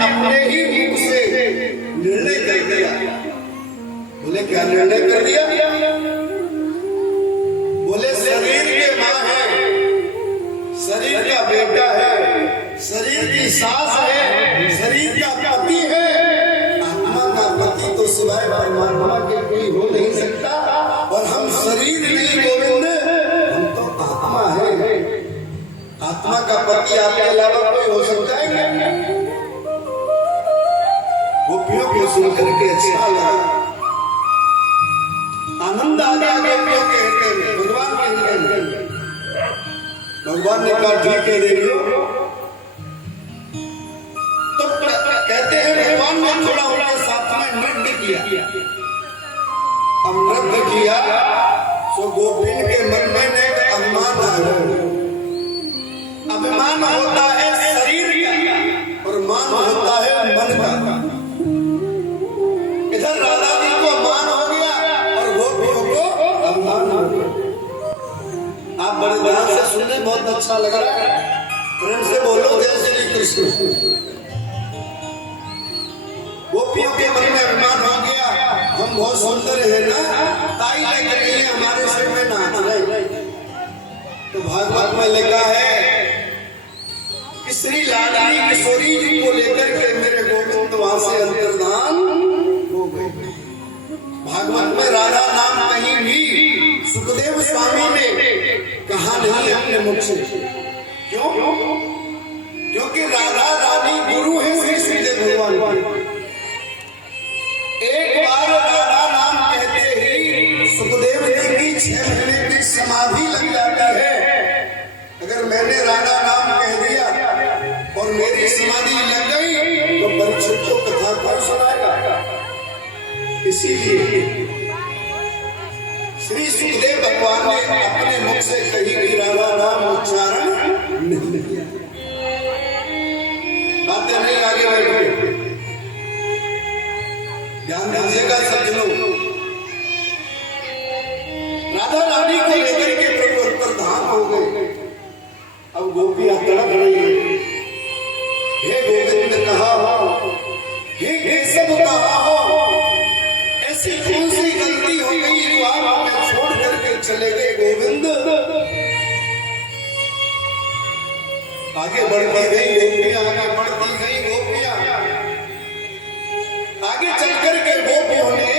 अपने ही मुख से निर्णय कर दिया। बोले क्या निर्णय कर दिया? बोले शरीर के माँ है, शरीर का बेटा है, शरीर की सास है, शरीर का पति है। आत्मा का पति तो सिवाय परमात्मा के कोई हो नहीं सकता। और हम शरीर नहीं गोविंद, हम तो आत्मा है। आत्मा का पति आपके अलावा कोई हो सकता है क्या? गोपियों को सुनकर के अच्छा लगा, आनंद आ गया गोपियों के हृदय में, भगवान के हृदय में। भगवान ने कहा ठीक है देवियों। तो कहते हैं भगवान ने थोड़ा उनके साथ में नृत्य किया। अब नृत्य किया तो गोपिन के मन में एक अभिमान आ गया। अभिमान होता है शरीर का और मान होता है मन का। इधर राधा जी को मान हो गया और गोपियों को अभिमान हो गया। आप बड़े ध्यान से सुनने, बहुत अच्छा लग रहा है। प्रेम से बोलो जय श्री कृष्ण। गोपियों के मन में अभिमान हो गया, हम बहुत सुंदर है ना, ताई लेकर के हमारे सिर में नाच रहे। तो भागवत में लिखा है कि श्री लाडली किशोरी जी को लेकर के मेरे गोविंद वहां से अंतर्धान हो गए। भागवत में राधा नाम कहीं भी सुखदेव स्वामी ने कहा नहीं अपने मुख से। क्यों? क्योंकि राधा रानी गुरु है श्री सुखदेव भगवान। एक बार राधा नाम कहते ही सुखदेव जी की 6 महीने की समाधि लग जाती है। अगर मैंने राधा नाम कह दिया और मेरी समाधि लग गई तो परीक्षित को कथा कौन सुनाएगा? इसीलिए श्री सुखदेव भगवान ने अपने मुख से कहीं भी राधा नाम उच्चारण नहीं किया। बातें नहीं आगे बढ़ी, ध्यान दीजिएगा सज्जनों। राधा रानी को लेकर के प्रभु अंतर्धान हो गए। अब गोपियां तड़प रही है, हे गोविंद कहाँ हो, हे केशव कहाँ हो? ऐसी कौन सी गलती हो गई जो आप हमें छोड़ करके चले गए गोविंद? आगे बढ़ती गई गोपियां, आगे बढ़ती गई गोपियां। आगे चल करके गोपियों ने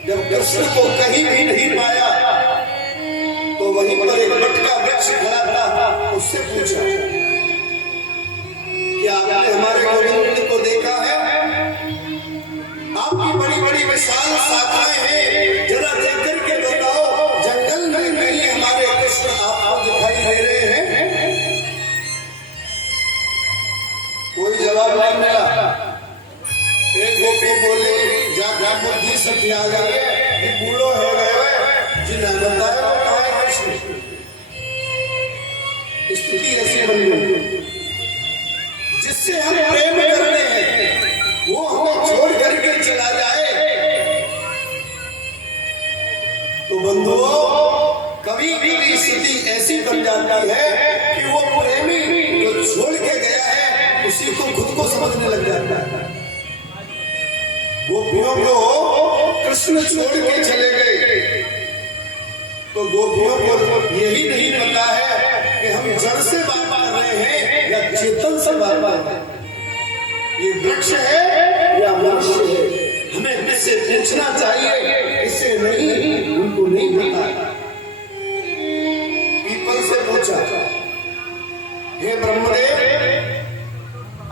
जब कृष्ण को कहीं भी नहीं पाया तो वहीं पर एक बट का वृक्ष खड़ा था, उससे पूछा कि आपने हमारे गोविंद को देखा है? आपकी बड़ी बड़ी विशाल शाखाएं हैं, जरा देख करके बताओ जंगल में कहीं हमारे कृष्ण आपको दिखाई दे रहे हैं? कोई जवाब नहीं मिला। एक गोपी बोली जा बुद्धि सखी आ गई है, बूढ़ो हो गए जिन्हें बताया वो कहाँ है कृष्ण। स्थिति ऐसी बन गई जिससे हम प्रेम करते हैं वो हमें छोड़ करके चला जाए तो बंधुओं कभी कभी स्थिति ऐसी बन जाती है कि वो प्रेमी जो छोड़ के गया है उसी को खुद को समझने लग जाता है। गोपियों को कृष्ण छोड़ के चले गए तो गोपियों को यही नहीं पता है कि हम जड़ से बात कर रहे हैं या चेतन से बात कर रहे हैं, ये वृक्ष है या मनुष्य है। हमें इससे पूछना चाहिए, इससे नहीं, उनको नहीं पता। पीपल से पूछा, हे ब्रह्मदेव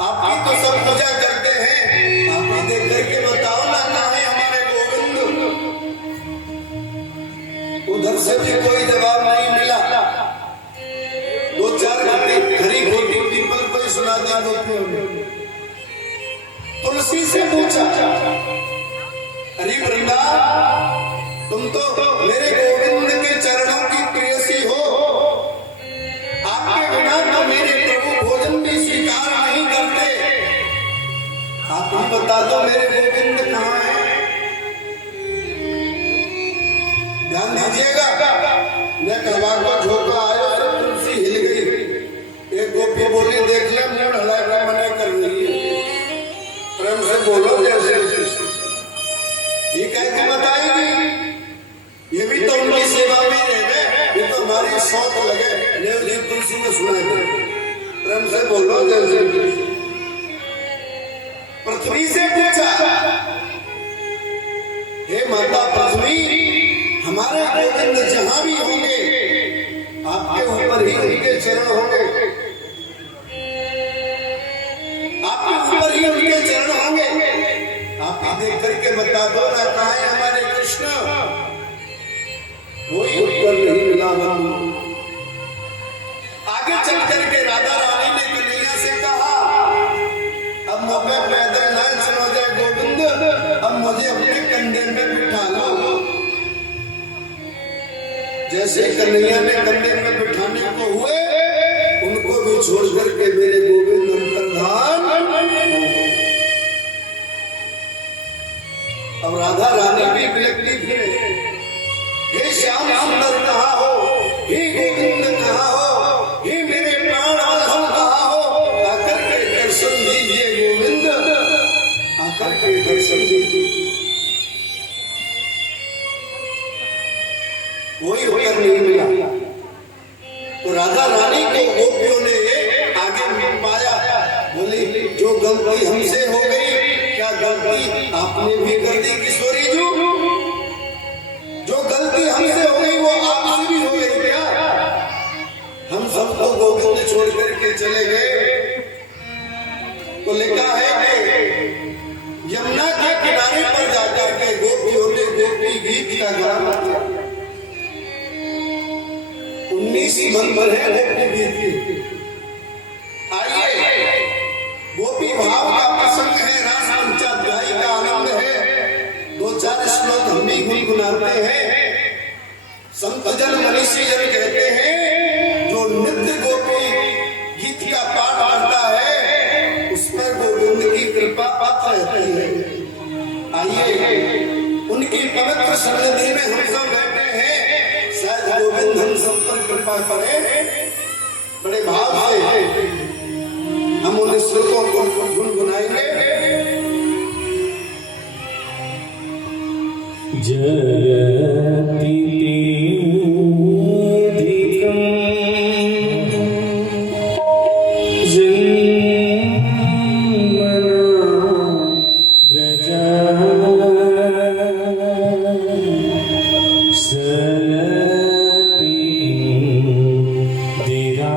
आपकी तो सब पूजा करते हैं, आप ही देख करके बताओ ना कहाँ है हमारे गोविंद। उधर से भी कोई जवाब नहीं मिला। 2-4 घड़ी घोटी पीपल को ही सुना दिया गोपियों ने। तुलसी से पूछा, अरे वृंदा तुम तो मेरे गोविंद के चरणों की प्रेयसी हो, आपके बिना तो मेरे प्रभु भोजन भी स्वीकार नहीं करते, आप ही बता दो मेरे गोविंद कहाँ है? ध्यान दीजिएगा, मैं कहवा को झोंका आया तो तुलसी हिल गई। एक गोपी बोली देख ले मुंह हला के मने कर सुनाई दे। प्रेम से बोलो जैसे पृथ्वी से पूछा, हे माता पृथ्वी, हमारे गोविंद जहां भी होंगे आपके ऊपर ही उनके चरण होंगे, आपके ऊपर ही उनके चरण होंगे। आप ही देख करके बता दो ना कहाँ है हमारे कृष्ण। कोई उत्तर नहीं मिला। आगे चल करके राधा रानी ने कन्हैया से कहा, अब मैं पैदल ना चलो जाए गोविंद, अब मुझे अपने कंधे में बिठा लो। जैसे कन्हैया ने कंधे में बिठाने को हुए, उनको भी छोड़ करके मेरे गोविंद अंतर्धान। अब राधा रानी भी बिलकती फिरे, हे श्याम सुंदर कहाँ हो, हे गोविंद कहाँ हो, हे मेरे प्राण वल्लभ कहाँ हो, आकर के दर्शन दीजिए गोविंद, आकर के दर्शन दीजिए। कोई उत्तर नहीं मिला। तो राधा रानी को गोपियों ने आगे पाया, बोली जो गलती हमसे हो गई, क्या गलती आपने भी कर दी किशोरी जी? जो गलती हमसे हो गई वो आपसे भी हो गई क्या? हम सबको गोविंद छोड़ करके चले गए। तो लिखा है कि यमुना के किनारे पर जाकर के गोपियों ने गोपी गीत का गान किया। 19 नंबर है गोपी गीत की। आइए, गोपी भाव का प्रसंग है, रास पंचाध्यायी का आनंद है। 2-4 श्लोक हम भी गुनगुनाते हैं। संत जन मनीषी जन कहते हैं, जो नित्य गोपी गीत का पाठ करता है उस पर गोविंद की कृपा पात्र रहती है। आइए, उनकी पवित्र सन्निधि में हम सब बैठे हैं, शायद गोविंद हम सब पर कृपा करें। बड़े भाव से हम उन श्लोकों को गुनगुनाएंगे। जयति तेधिकं जन्मना व्रजा सरति धीरा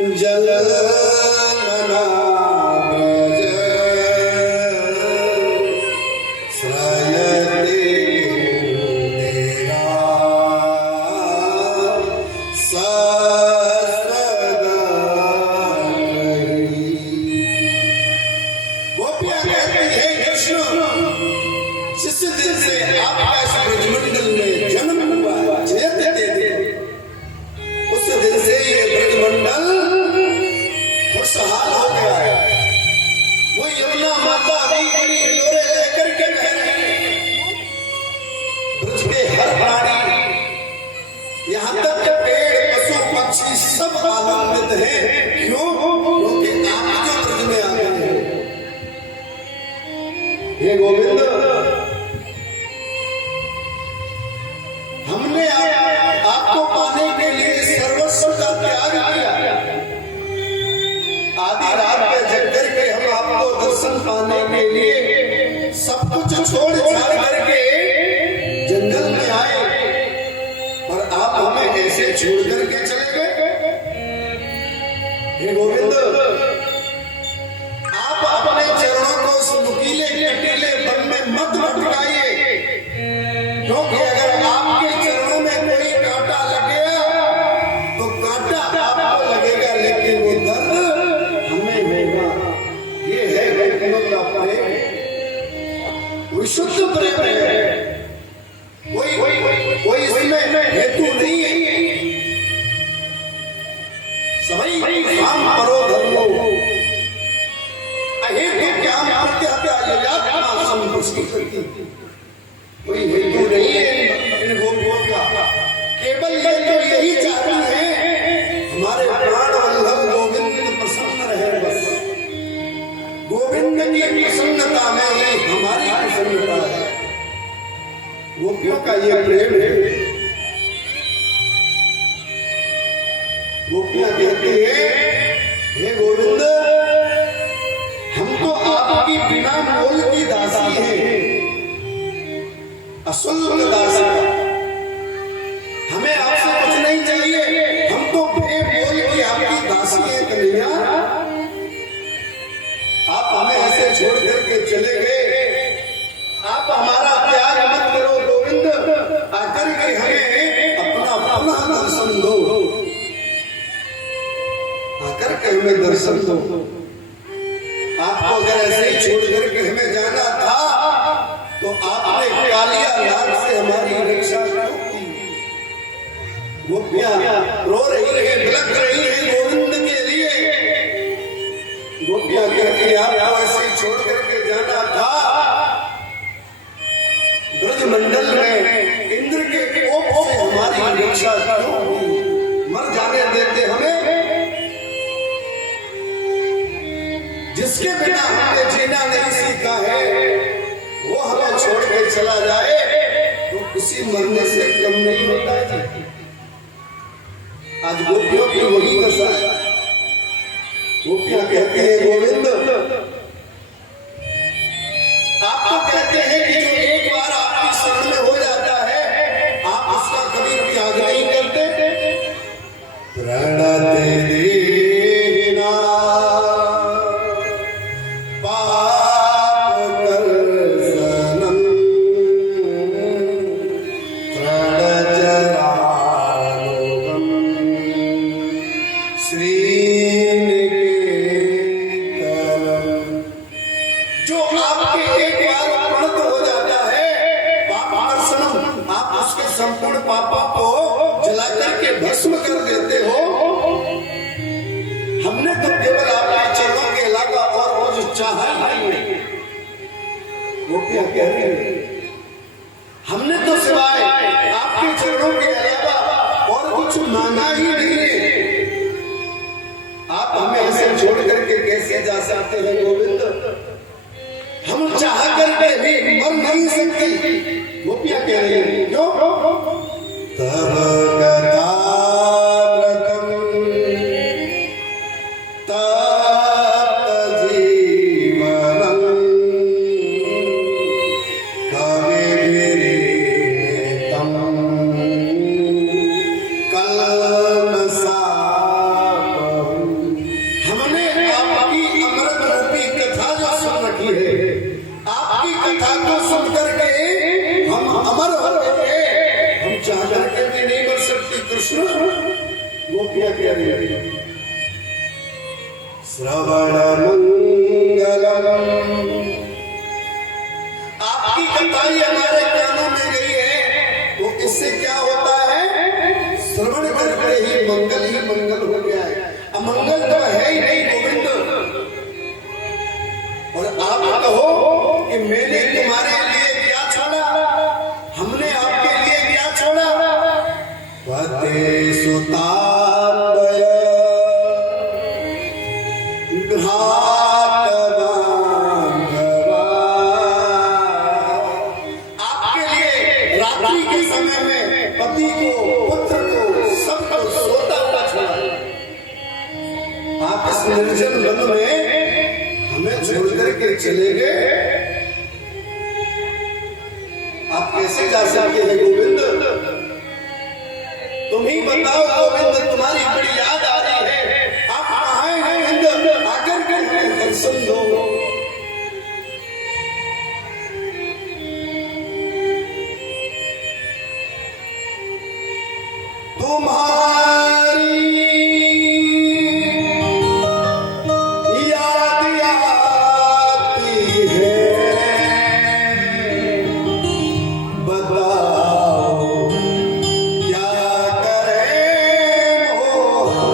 जलनना ब्रज श्रयते तेरा ससदा कही। गोपियां कहती है कृष्ण, जिस दिन से आपका इस ब्रजमंडल में जन्म हुआ, जयते थे, उस दिन से ये ब्रजमंडल खुशहाल हो गया है। वो यमुना माता बड़ी बड़ी हिलोरे लेकर के बह रही है। ब्रज के हर प्राणी, यहाँ तक के पेड़ पशु पक्षी सब आनंदित हैं। क्यों? क्योंकि आप जो ब्रज में आ गए हैं। हे गोविंद, हमने आपको पाने के लिए सर्वस्व का त्याग किया। आधी रात में जग करके हम आपको दर्शन पाने के लिए सब कुछ छोड़ छाड़ करके जंगल में आए, और आप हमें ऐसे छोड़ करके चले गए। हे गोविंद, आप अपने चरणों को उस नुकीले कटीले वन में मत भटकाइए, क्योंकि अगर आपके चरणों में कोई कांटा लग गया तो कांटा आपको लगेगा, लेकिन वो दर्द हमें होगा। ये है गोपियों का प्रेम, विशुद्ध प्रेम है। कोई इसमें हेतु नहीं है। सभी काम करो धर्मो अहेतु क्या प्रत्यहत्या ययात्मा संपुष्टि। कोई हेतु नहीं है इन गोपियों का। केवल ये तो यही चाहती है, हमारे प्राण वल्लभ गोविंद प्रसन्न रहे। बस गोविंद की प्रसन्नता में ही हमारी प्रसन्नता है। गोपियों का ये प्रेम है। गोपियां कहती है, हे गोविंद, हम तो आपकी बिना मोल की दासी हैं, अशुल्क दासी। हमें आपसे कुछ नहीं चाहिए, हम तो बेमोल की आपकी दासी हैं कन्हैया। आप हमें ऐसे छोड़ करके चले गए। आप हमारा त्याग मत करो गोविंद, आकर के हमें अपना पुनः दर्शन दो, आकर के हमें दर्शन दो। आपको अगर ऐसे ही छोड़ करके हमें जाना था तो आपने कालिया नाग से हमारी रक्षा क्यों की? गोपियां रो रही है, बिलख रही है गोविंद के लिए। गोपियां कहती आपको ऐसे ही छोड़ करके जाना था। ब्रजमंडल में इंद्र के कोप से हमारी रक्षा क्यों हुई? मर जाने देते हमें। जिसके बिना हमने जीना नहीं सीखा है, वो हमें छोड़ के चला जाए तो किसी मरने से कम नहीं होता है। आज गोपियों की वही दशा है। गोपियां कहते हैं गोविंद, आप तो कहते हैं कि जो एक बार आपकी शरण में हो जाता है, आप उसका कभी त्याग नहीं करते। प्रणते दीना पाप कर्षणं प्रणचरानुगं श्रीनिकेतनम्। जो आपके एक बार प्रणत हो जाता है, पाप कर्षणम, आप उसके संपूर्ण पापों को जला करके भस्म कर देते हो। हमने तो केवल आपके चरणों के अलावा और कुछ चाहा नहीं। गोपियां कह रही हैं, हमने तो सिवाय आपके चरणों के अलावा और कुछ मांगा ही नहीं है। आप हमें ऐसे छोड़ करके कैसे जा सकते हैं गोविंद? हम चाह करके भी मर नहीं सकते। गोपियां कह रही हैं, क्यों? तब कथाव्रतम तप्त जीवनम कविभिरीडितम कल्मषापहम्। कृष्ण गोपियां कह रही है श्रवण मंगलम। आपकी कथाई हमारे कानों में गई है तो इससे क्या होता है, श्रवण करके ही मंगल हो गया है। अमंगल तो है ही नहीं गोविंद। और आप कहो कि मैंने तुम्हारे लिए क्या छोड़ा, हमने आपके लिए क्या छोड़ा। पते सुतान्वय घात बांधवा। आपके लिए रात्रि के समय में पति को, पुत्र को, सबको सोता हुआ छोड़ा। आप इस निर्जन वन में हमें छोड़ करके चले गए। आप कैसे जा सकते हैं गोविंद, तुम ही बताओ गोविंद। तुम्हारी बड़ी याद आ रही है, आप कहाँ हैं गोविंद, आकर के दर्शन दो। तुम्हारी याद आती है, बताओ क्या करें मोहन।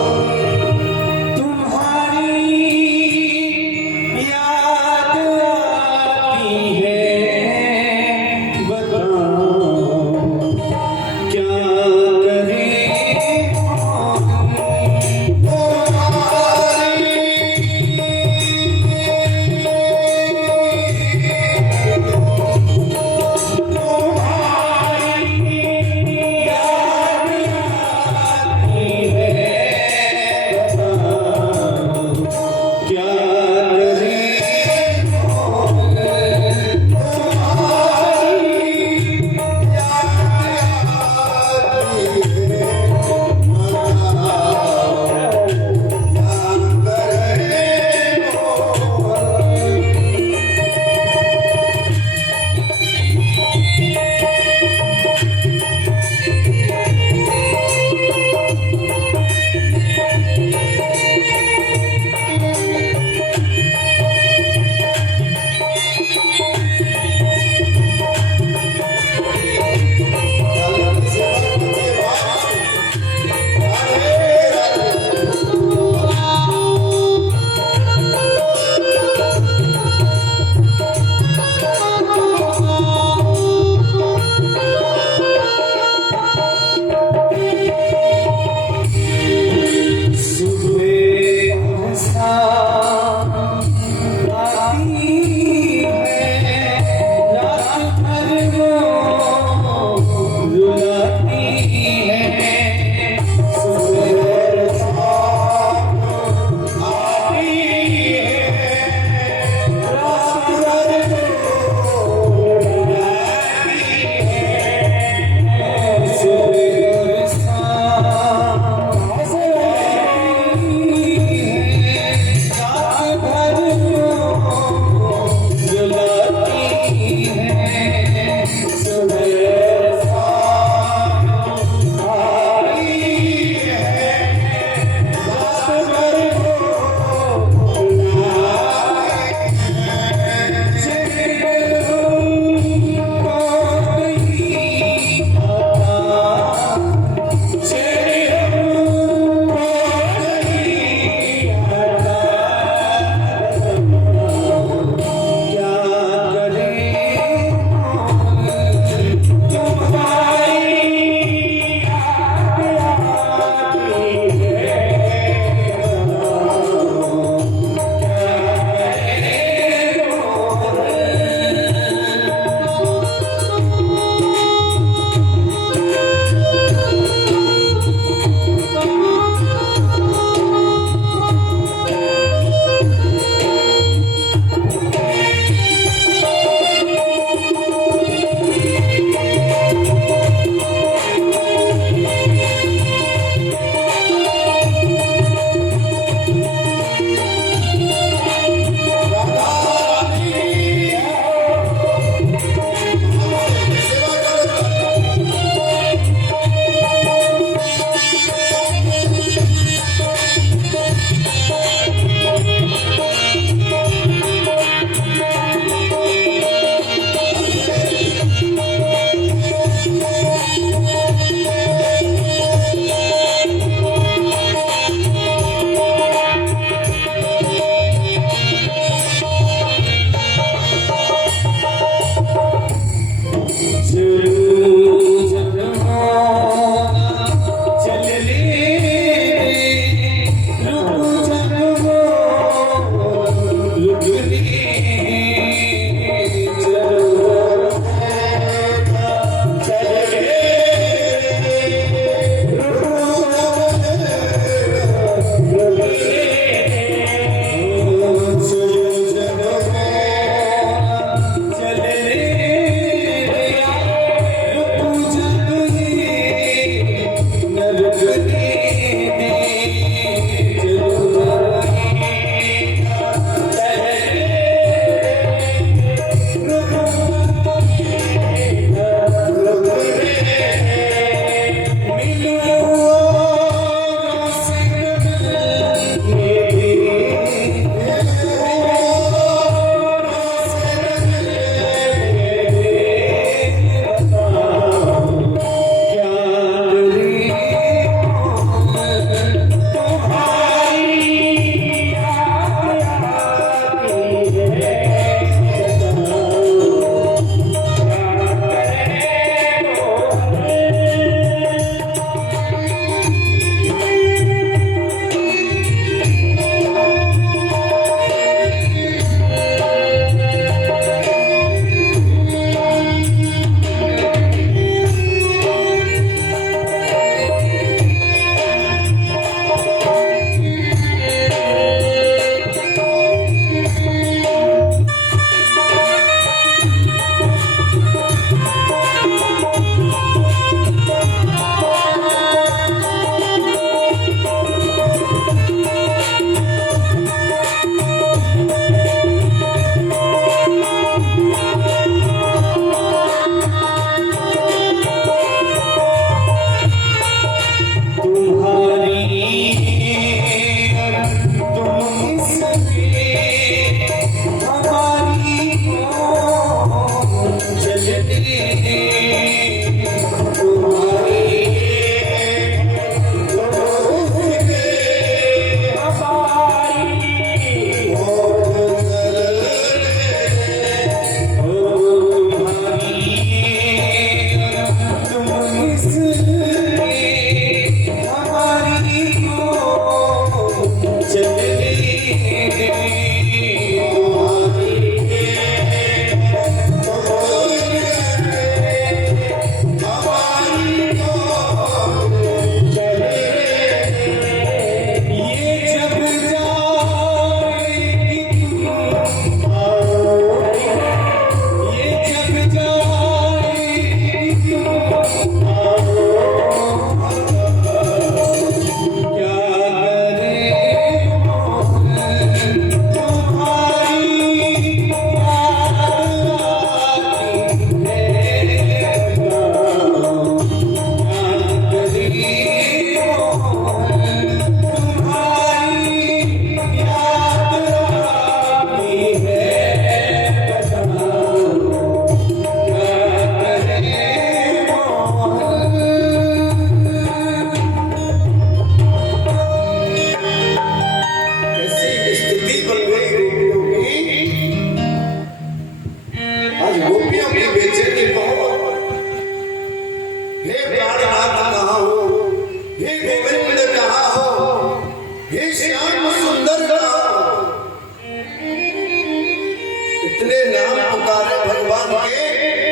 नाम पुकारे भगवान के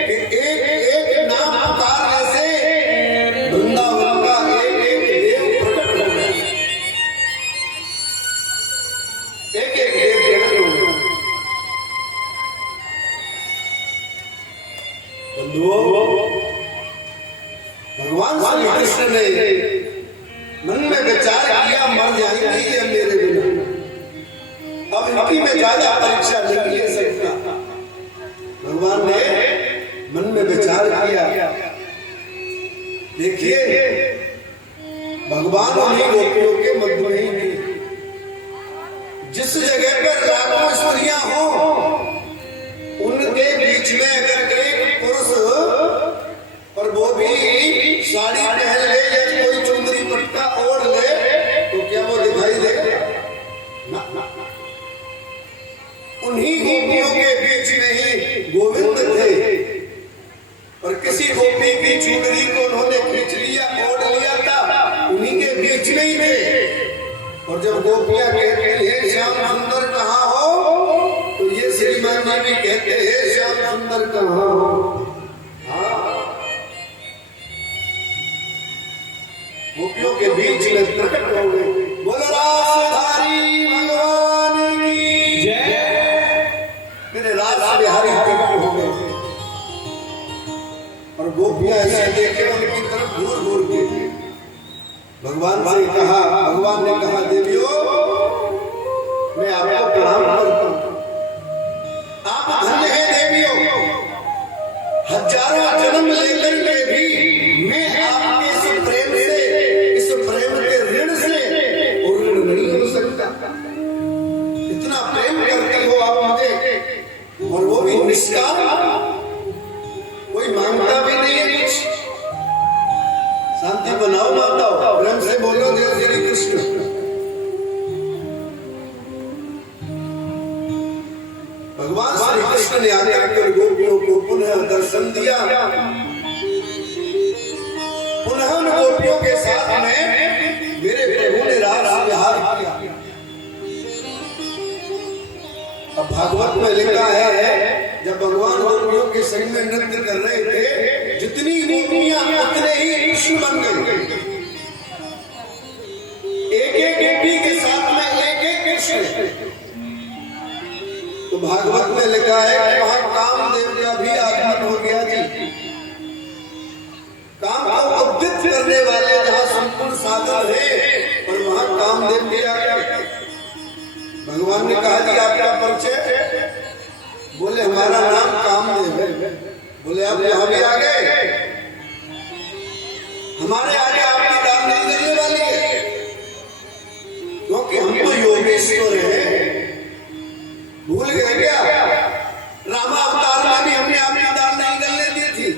कि एक एक नाम पुकारने से वृंदावन का एक एक देव प्रकट हो गया, एक एक देव प्रकट हो गया। बंधुओं, भगवान श्री कृष्ण ने मन में विचार किया मर जाएंगी ये मेरे बिना, अब इनकी मैं ज्यादा परीक्षा नहीं ले सकता। भगवान ने मन में विचार किया, देखिए भगवान उन्हीं गोपियों के मध्य में ही थे। जिस जगह पर लाखों स्त्रियां हो उनके बीच में अगर एक पुरुष और वो भी साड़ी पहन ले या कोई चुंदरी पट्टा ओढ़ ले तो क्या वो दिखाई देगा? उन्हीं गोपियों के बीच में ही गोविंद थे, और किसी गोपी की चुंदरी को उन्होंने खींच लिया, ओढ़ लिया था, उन्हीं के बीच में ही थे। और जब गोपियां कहती है श्याम सुंदर कहाँ हो, तो ये श्रीमान जी भी कहते हैं श्याम सुंदर कहाँ हो। गोपियों के बीच में प्रकट हो गए। बोलो रासधारी भगवान की जय। मेरे रास बिहारी प्रकट हो गए और गोपियां ऐसे देखे उनकी तरफ घूर घूर के भगवान से कहा, भगवान ने कहा देवियों मैं आपको प्रणाम करता हूं, आप धन्य हैं देवियों, हजारों जन्म लेकर के भी मैं आपके इस प्रेम से, इस प्रेम के ऋण से और ऋण नहीं हो सकता। इतना प्रेम करती हो आप मुझे, और वो भी निष्काम, कोई मांगता भी नहीं है कुछ। शांति बनाओ माता हो, प्रेम से बोलो जय श्री कृष्ण। भगवान श्री कृष्ण ने आकर गोपियों को पुनः दर्शन दिया, पुनः उन गोपियों के साथ में मेरे प्रभु ने रास विहार किया। अब भागवत में लिखा है जब भगवान गोपियों के संग में नृत्य कर रहे थे, जितनी गोपियां उतने ही कृष्ण बन गए। एक एक गोपी के साथ में एक एक कृष्ण। तो भागवत में लिखा है कि वहां कामदेव का भी आगमन हो गया जी। काम को उद्दित करने वाले जहां संपूर्ण साधन है, और वहां कामदेव भी आ गया। भगवान ने कहा जी आपका परिचय? बोले हमारा नाम कामदेव है। बोले आप यहां भी आ गए? हमारे आगे आपकी दान नहीं करने वाली है, क्योंकि हम तो योगेश्वर हैं। भूल गए क्या? रामा अवतार में भी हमने आपकी दान नहीं करने दी थी।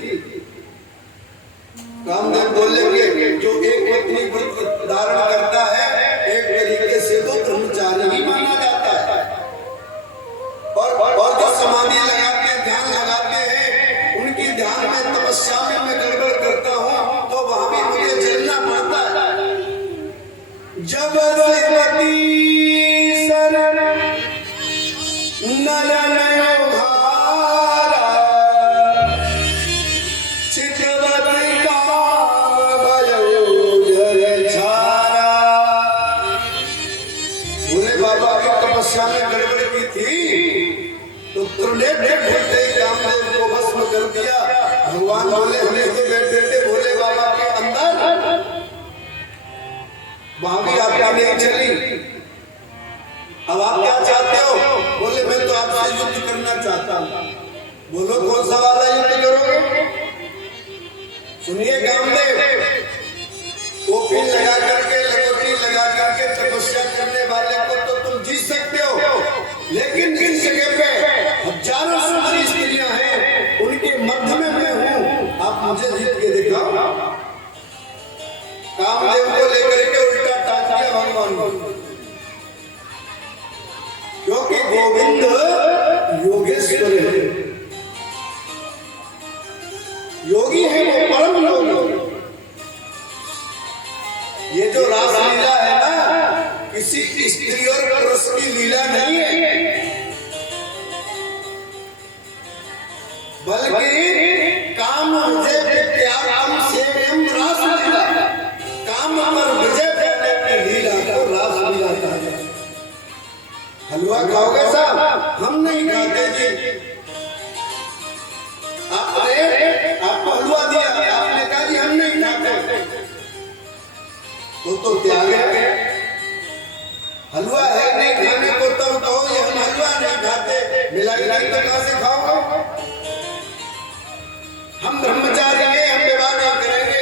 कामदेव बोले कि जो एक पत्नी व्रत धारण करता है, एक तरीके से वो ब्रह्मचारी ही माना जाता है। और जो समाधि लगाते हैं, ध्यान लगाते हैं, उनकी ध्यान में तपस्या में मैं गड़बड़ करता हूँ तो वहां भी मुझे जलना पड़ता है। जब श्रीमती शरण नयन उघारा, चितवती काम भयो जय छारा। भोले बाबा की तपस्या में गड़बड़ की थी तो त्रिनेत्र होते कामदेव को भस्म कर दिया। भगवान बोले हमें तो बैठे थे भोले बाबा के अंदर, वहां भी आपका नहीं चली। अब आप क्या चाहते हो? बोले मैं तो आपसे युद्ध करना चाहता हूं। बोलो कौन सा वाला युद्ध करोगे? सुनिए कामदेव, टोपी लगा करके, लगोटी लगा करके तपस्या करने वाले को तो तुम जीत सकते हो, लेकिन जिस जगह पे हजारों सुंदरी स्त्रियां हैं उनके मध्य में मैं हूं, आप मुझे जीत के दिखाओ। कामदेव को लेकर के उल्टा टांग दिया भगवान को, क्योंकि गोविंद योगेश्वर है, योगी है, वो परम योगी। ये जो रासलीला है ना, किसी स्त्री और पुरुष की लीला नहीं है, हलवा खाओगे साहब? हम नहीं खाते जी। अरे आपको हलवा दिया, आपने कहा जी हम नहीं खाते, तो त्याग है। हलवा है नहीं खाने को तब कहो ये हम हलवा नहीं खाते, मिलाई नहीं तो कहां से खाओगे? हम ब्रह्मचारी हैं, हम विवाह नहीं करेंगे।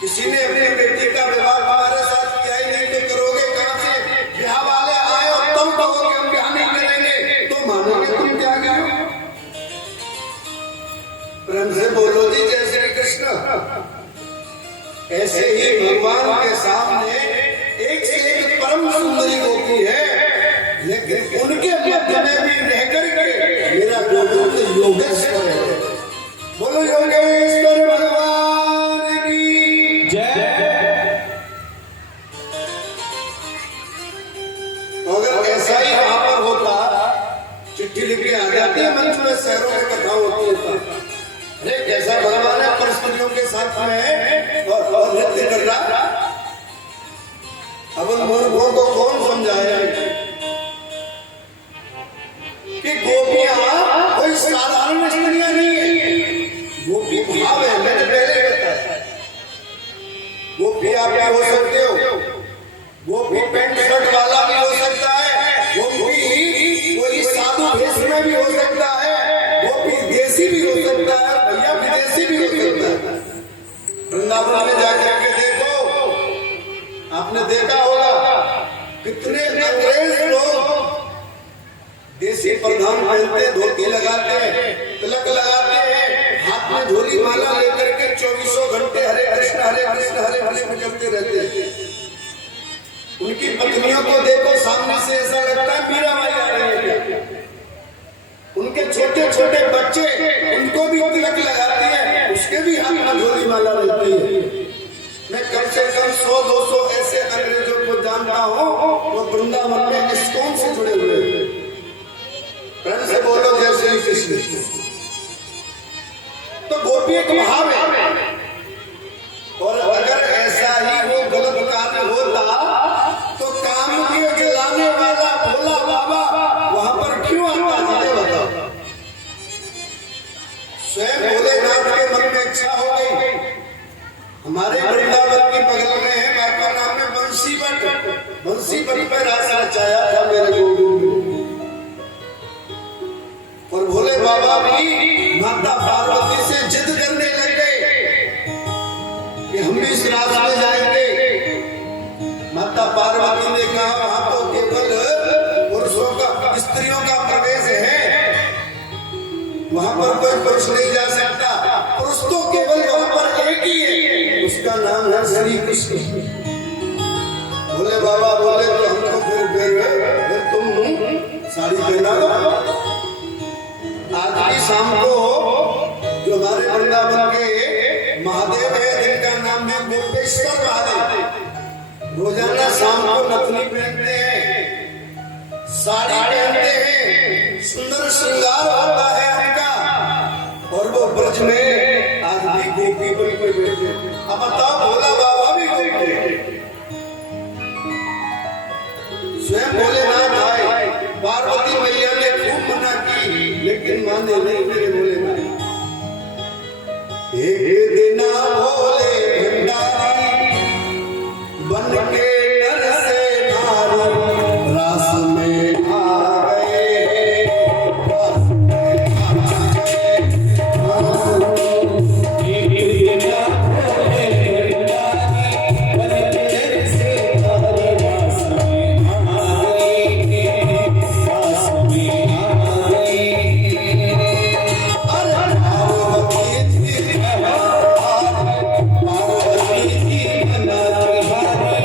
किसी ने अपनी बेटी का विवाह हमारे साथ किया ही नहीं तो करोगे कहां से? ब्याह वाले आए और तुम कहोगे हम ब्याह नहीं करेंगे, तो मानोगे तुम क्या गए? प्रेम से बोलो जी जय श्री कृष्ण। ऐसे ही भगवान के सामने एक से एक परम सुंदरी गोपी है, लेकिन उनके मध्य में भी रह करके मेरा गोविंद योगेश्वर है। बोलो योगेश्वर भगवान की जय। अगर ऐसा ही वहां पर होता, चिट्ठी लिख के आ जाती है मंच में, शहरों में कथा होती है, अरे कैसा भगवान है परस्परियों के साथ में और नृत्य कर रहा। अब उन मूर्खों को कौन समझाए कि गोपियां कोई साधारण स्त्रियां नहीं है, गोपी भाव है। मैंने पहले बताया गोपी आप क्या हो सकते हो, गोपी पैंट शर्ट वाला भी हो सकता है, गोपी कोई साधु भेष में भी हो सकता है, गोपी देसी भी हो सकता है, भैया विदेशी भी हो सकता है। वृंदावन में जाकर के देखो, आपने देखा होगा कितने अंग्रेज लोग देसी परिधान पहनते, धोती लगाते हैं, तिलक लगाते हैं, हाथ में झोली माला लेकर के 24 घंटे हरे कृष्ण हरे कृष्ण हरे कृष्ण करते रहते हैं। उनकी पत्नियों को देखो, सामने से ऐसा लगता है मीराबाई आ रही है। उनके छोटे छोटे बच्चे, उनको भी तिलक लगाती है, उसके भी हाथ में झोली माला रहती है। मैं कम से कम 100-200 ऐसे अंग्रेजों को जानता हूँ वो वृंदावन में इस्कॉन से जुड़े हुए हैं। प्रेम से बोलो जय श्री कृष्ण। तो गोपी एक भाव है, और अगर ऐसा ही वो गलत कार्य होता तो काम के जलाने वाला भोला बाबा वहां पर क्यों आता? मुझे बताओ। स्वयं भोलेनाथ के मन में इच्छा हो गई, हमारे वृंदावन के बगल में है, बाबा नाम में बंसी बट पर रास रचाया था मेरे गोविंद। और भोले बाबा भी माता पार्वती से जिद करने लग गए कि हम भी इस रास में जाएंगे। माता पार्वती ने कहा वहां तो केवल पुरुषों का, स्त्रियों का प्रवेश है, वहां पर कोई पुरुष नहीं जा सकता, पुरुष तो केवल वहां पर एक ही है, उसका नाम है श्री कृष्ण। भोले बाबा बोले तो हमको फिर तुम साड़ी पहना दो। आज की शाम को जो हमारे वृंदावन के महादेव है, जिनका नाम है गोपेश्वर महादेव, रोजाना शाम को नथनी पहनते हैं, साड़ी पहनते हैं, सुंदर श्रृंगार होता है उनका, और वो ब्रज में आज भी गोपी बन के बैठे। अब बताओ भोला बाबा भी गोपी है। स्वयं भोलेनाथ आए, पार्वती मैया ने खूब मना की, लेकिन माने नहीं मेरे भोलेनाथ। एक दिन भोले भंडारी बन के डर से नारी रास में आ गए, रास में आ गए। एक दिन भोले भंडारी बन के डर से नारी रास में आ गए, रास में आ गए। अरे पार्वती जी पार्वती जी बना तुम्हारे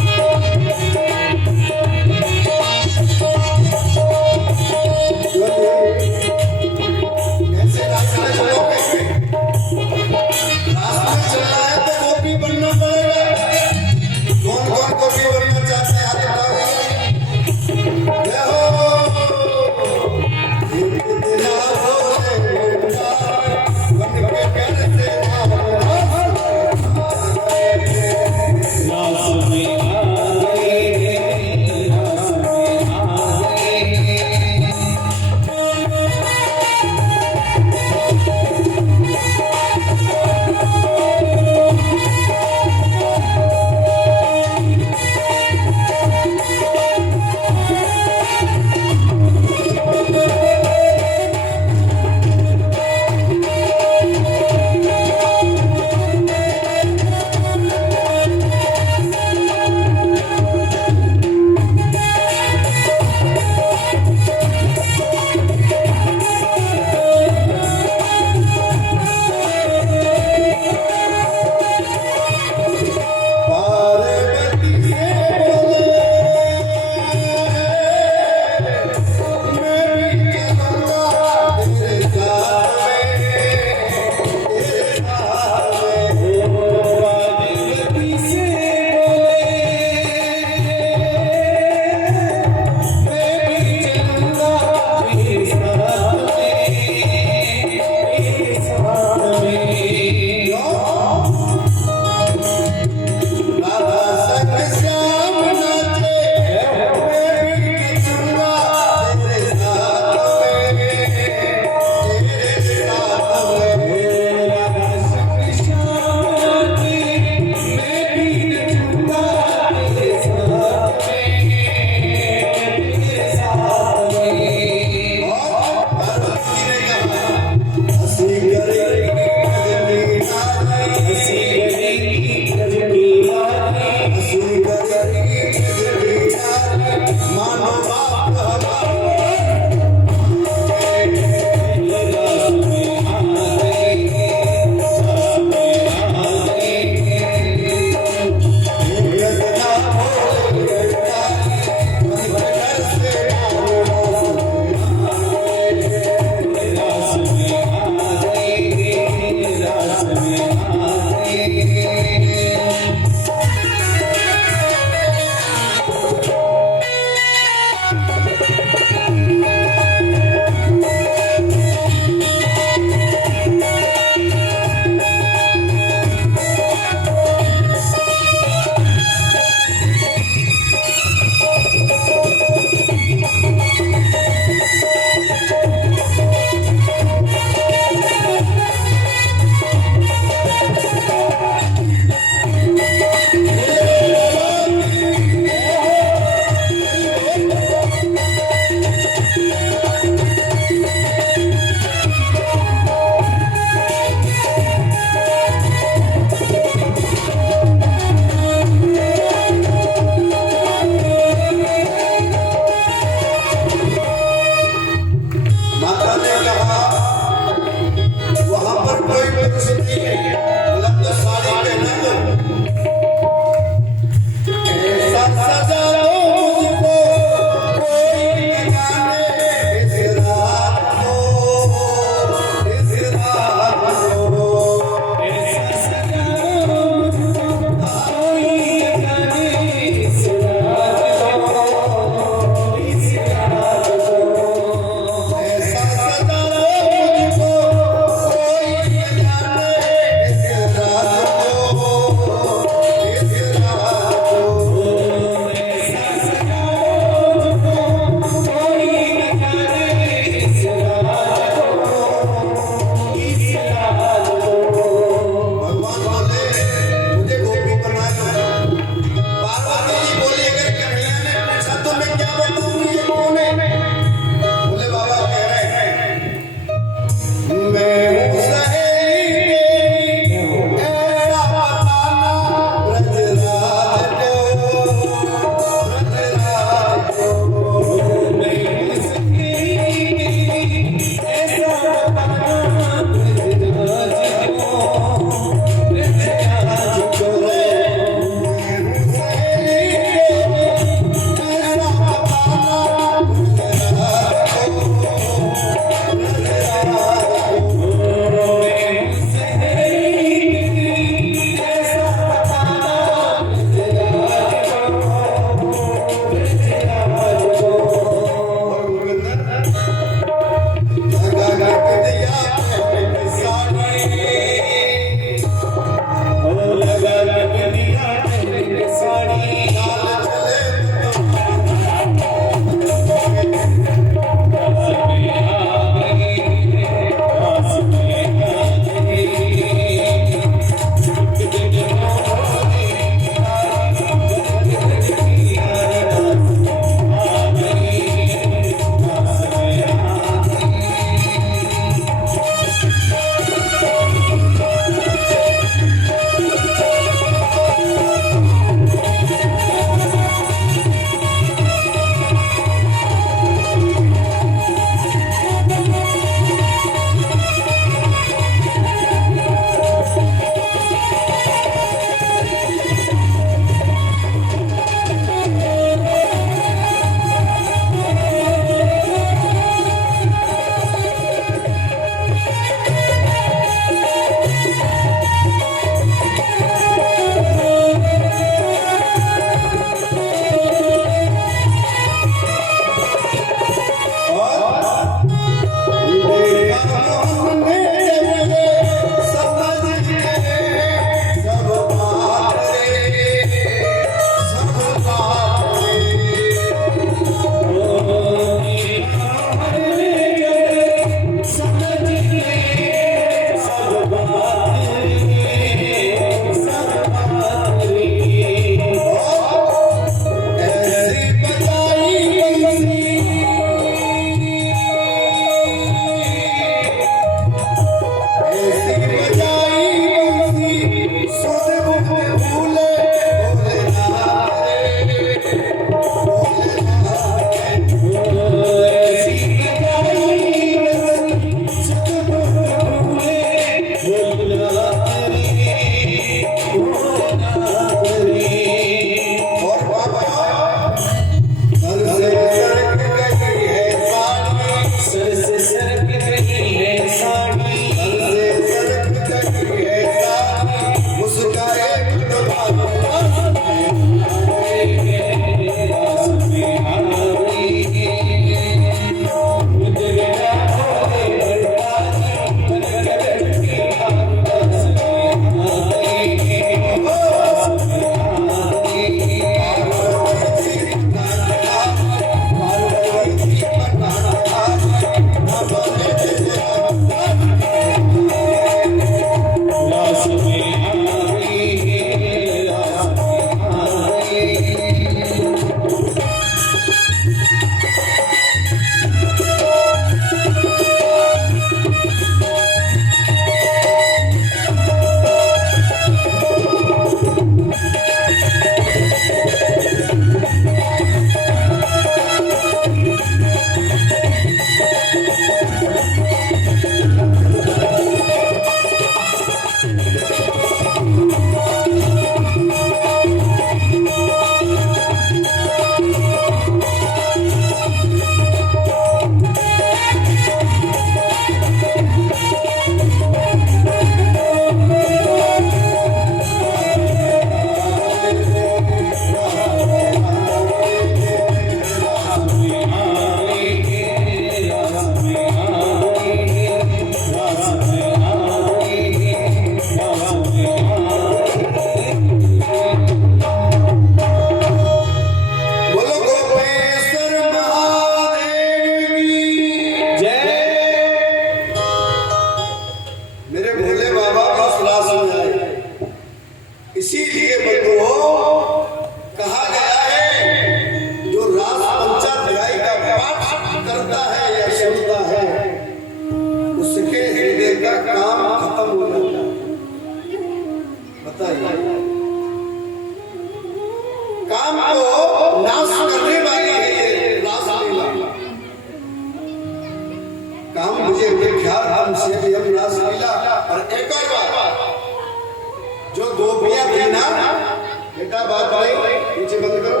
बात नहीं, नीचे बंद करो,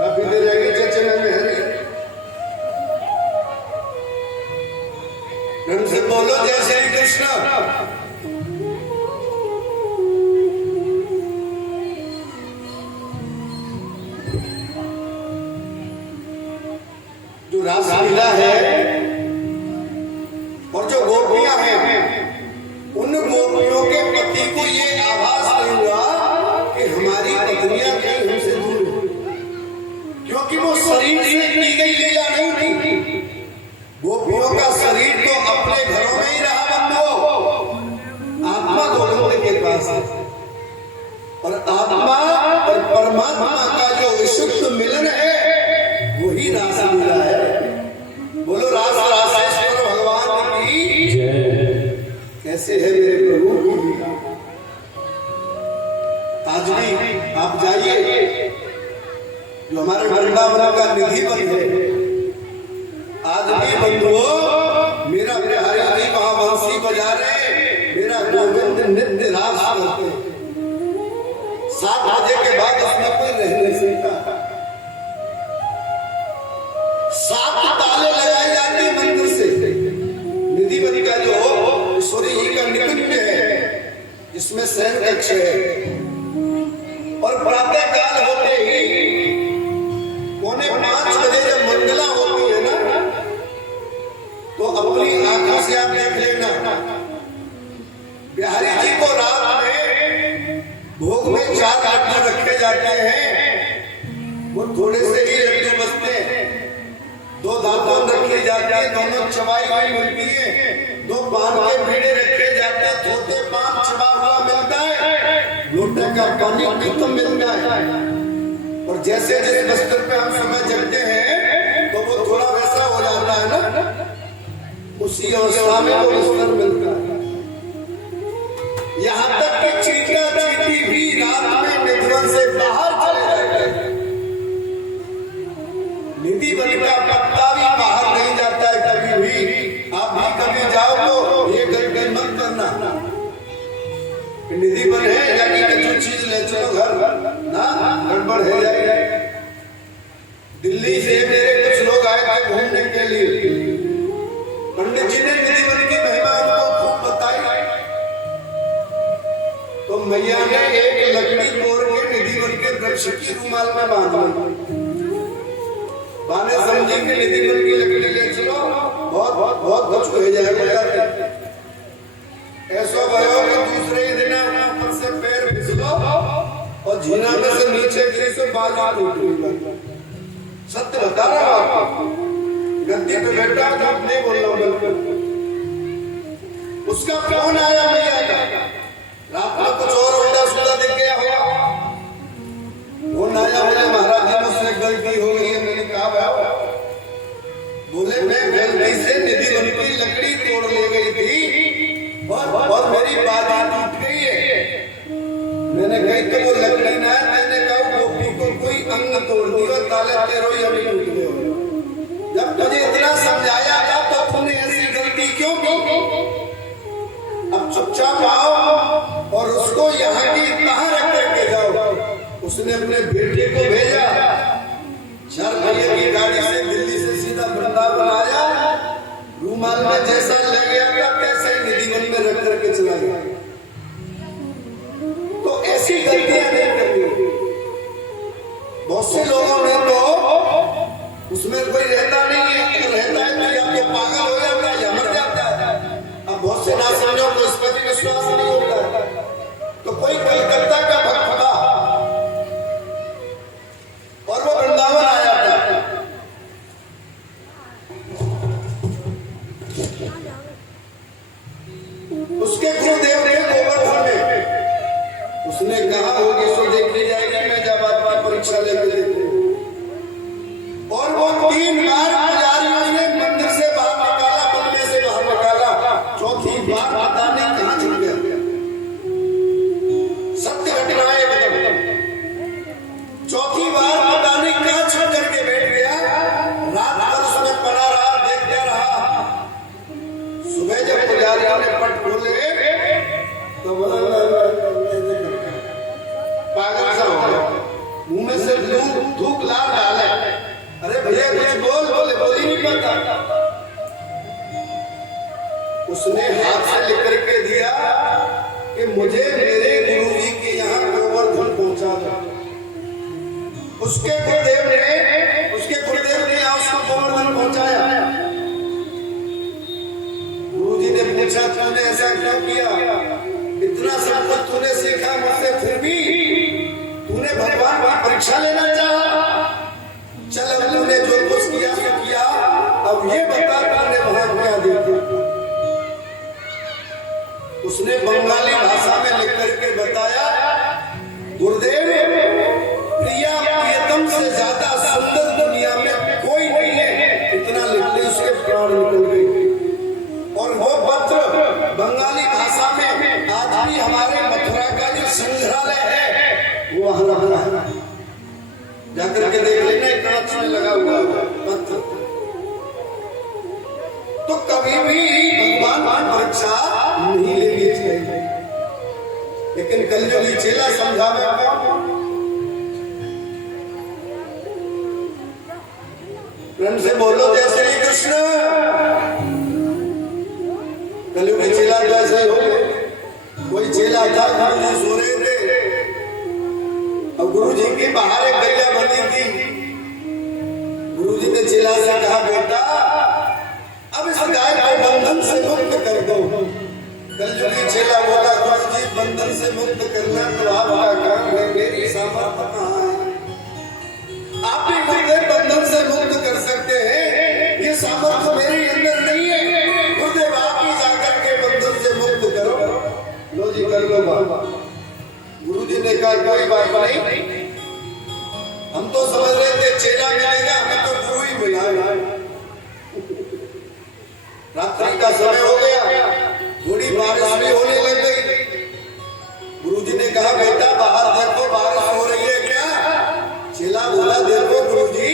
काफी देर रहेगी चर्चा में है। ढंग से बोलो जय श्री कृष्ण। जो रासलीला है और जो गोपियां हैं, उन गोपियों के पति को ये आभास नहीं हुआ कि हमारी पत्नियां कहीं हमसे दूर हैं, क्योंकि वो शरीर से की गई लीला नहीं थी। गोपियों का शरीर तो अपने घरों में ही रहा बंधुओं, आत्मा गोविंद के पास है, और आत्मा और परमात्मा का जो विशुद्ध मिलन है वही रासलीला है। बोलो रास रासेश्वर भगवान की जय। कैसे है मेरे प्रभु। आज भी आप जाइए, जो हमारे वृंदावन का निधि बन है, आज भी बंधुओं मेरा बिहारी जी वहां बंसी बजा रहे, मेरा गोविंद नित्य रास करते। 7 बजे के बाद उसमें कोई रह नहीं सकता। 7 ताले लगाए जाते मंदिर से। निधिपति का जो सूर्य जी का निकुंज है, इसमें शयन कक्ष है, और प्रातः काल होते ही 4:45 बजे जब मंगला होती है ना, तो अपनी आंखों से आप देख लेना, बिहारी जी को रात में भोग में 4 लड्डू रखे जाते हैं। वो थोड़े से ही लड्डू बचते हैं, 2 दातुन रखी जाती है, दोनों चबाई हुई मिलती है, 2 पान के पेड़े रखे जाते हैं, थोड़े पान चबा हुआ मिलता है, लोटे का पानी खत्म मिलता है। और जैसे जैसे बस्तर पे हम समय जगते हैं तो वो थोड़ा वैसा हो जाता है ना, उसी अवस्था में वो बस्तर मिलता है। यहाँ तक कि चींटा चींटी भी रात में निधिवन से बाहर चले जाते हैं। निधिवन का पत्ता भी बाहर नहीं जाता है कभी भी। आप भी कभी जाओ तो ये गड़बड़ मत करना, निधिवन है यानी कि जो चीज ले चलो घर ना, गड़बड़ है जाएगी। दिल्ली से मेरे कुछ लोग आए थे घूमने के लिए, पंडित जी ने निधिवन की महिमा उनको खूब बताई, तो मैया ने एक लकड़ी तोड़ के निधिवन के वृक्ष की रुमाल में बांधा। बाने समझी कि निधिवन की लकड़ी ले चलो, बहुत बहुत कुछ हो जाएगा। ऐसा भयो कि दूसरे ही दिन ऊपर से पैर फिसलो और झीना में से नीचे गिरी से बाल टूट गई। सत्य बता रहा हूं आपको, गद्दी पे बैठा झूठ नहीं बोल रहा हूं बिल्कुल। उसका फोन आया मैया का, रात में कुछ और उल्टा सुल्टा दिख गया होगा, फोन आया, बोले महाराज जी मुझसे गलती हो गई है। मैंने कहा भाई, बोले मैं गलती से निधिवन की लकड़ी तोड़ ले गई थी और मेरी बाजी टूट गई है। मैंने कही तो वो लकड़ी ना है, मैंने कहा गोपी को कोई अंग तोड़ दिया, ताले तेरो ही अभी टूट गए। जब तुझे इतना समझाया था तो तूने ऐसी गलती क्यों की? अब चुपचाप आओ और उसको यहाँ की कहाँ रख करके जाओ। उसने अपने बेटे को भेजा, 4 पहिए की गाड़ी से दिल्ली से सीधा वृंदावन आया, रूमाल में जैसा ले गया था तैसे निधिवन में रख करके चला गया। तो ऐसी गलतियां नहीं करनी। बहुत से लोगों ने तो उसमें कोई रहता नहीं है, तो रहता है तो या तो पागल हो जाता है या मर जाता है। अब बहुत से ना समझो तो इस पर भी विश्वास नहीं होता। तो कोई कलकत्ता का भक्त था और वो वृंदावन आया था, उसके गुरुदेव ने गोवर्धन में उसने कहा होगी सो देखी जाएगी, मैं जब आपकी परीक्षा लेकर देखूं। और वो 3 बार पुजारियों ने मंदिर से बाहर निकाला, बंगले से बाहर निकाला, 4थी बार पता नहीं कहां छुप गया। सत्य घटना उसने हाथ से लिख करके दिया कि मुझे मेरे गुरु जी के यहाँ गोवर्धन पहुंचा दो। उसके गुरुदेव ने उसको गोवर्धन पहुंचाया। गुरु जी ने पूछा तूने ऐसा क्यों किया? इतना सब कुछ तूने सीखा मुझसे, फिर भी तूने भगवान की परीक्षा लेना चाहा। चल अब तूने जो कुछ किया सो किया, अब ये बता तूने वहां क्या देखा। उसने बंगाली भाषा में लिख करके बताया, गुरुदेव प्रियतम से ज्यादा सुंदर दुनिया में कोई नहीं है। इतना लिखते उसके प्राण निकल गए। और वो पत्र बंगाली भाषा में आज भी हमारे मथुरा का जो संग्रहालय है वो वहां रखा है, जाकर के देख लेना, कांच में लगा हुआ पत्र। तो कभी भी भगवान की परीक्षा नहीं लेनी चाहिए। लेकिन कलयुगी चेला समझावे प्रेम से बोलो जय श्री कृष्ण। कलयुगी चेला तो ऐसे ही हो गए। कोई चेला था, गुरु जी सो रहे थे और गुरु जी की बाहर एक गैया बनी थी। गुरु जी ने चेला से कहा, बेटा अब इस गाय को बंधन से मुक्त कर दो। कलयुगी चेला बोला, गुरु जी बंधन से मुक्त करना तो आपका काम है, मेरी सामर्थ्य कहाँ है? आप ही मुझे बंधन से मुक्त कर सकते हैं, ये सामर्थ्य मेरे अंदर नहीं है। गुरुदेव आप ही जाकर के बंधन से मुक्त करो। लो जी कर लो बाबा। गुरु जी ने कहा कोई बात नहीं, हम तो समझ रहे थे चेला मिलेगा, हमें तो गुरु ही मिला। रात्रि का समय हो गया, थोड़ी बारिश भी होने लग गई। गुरु जी ने कहा बेटा बाहर देखो बारिश हो रही है क्या? चेला बोला देखो गुरु जी,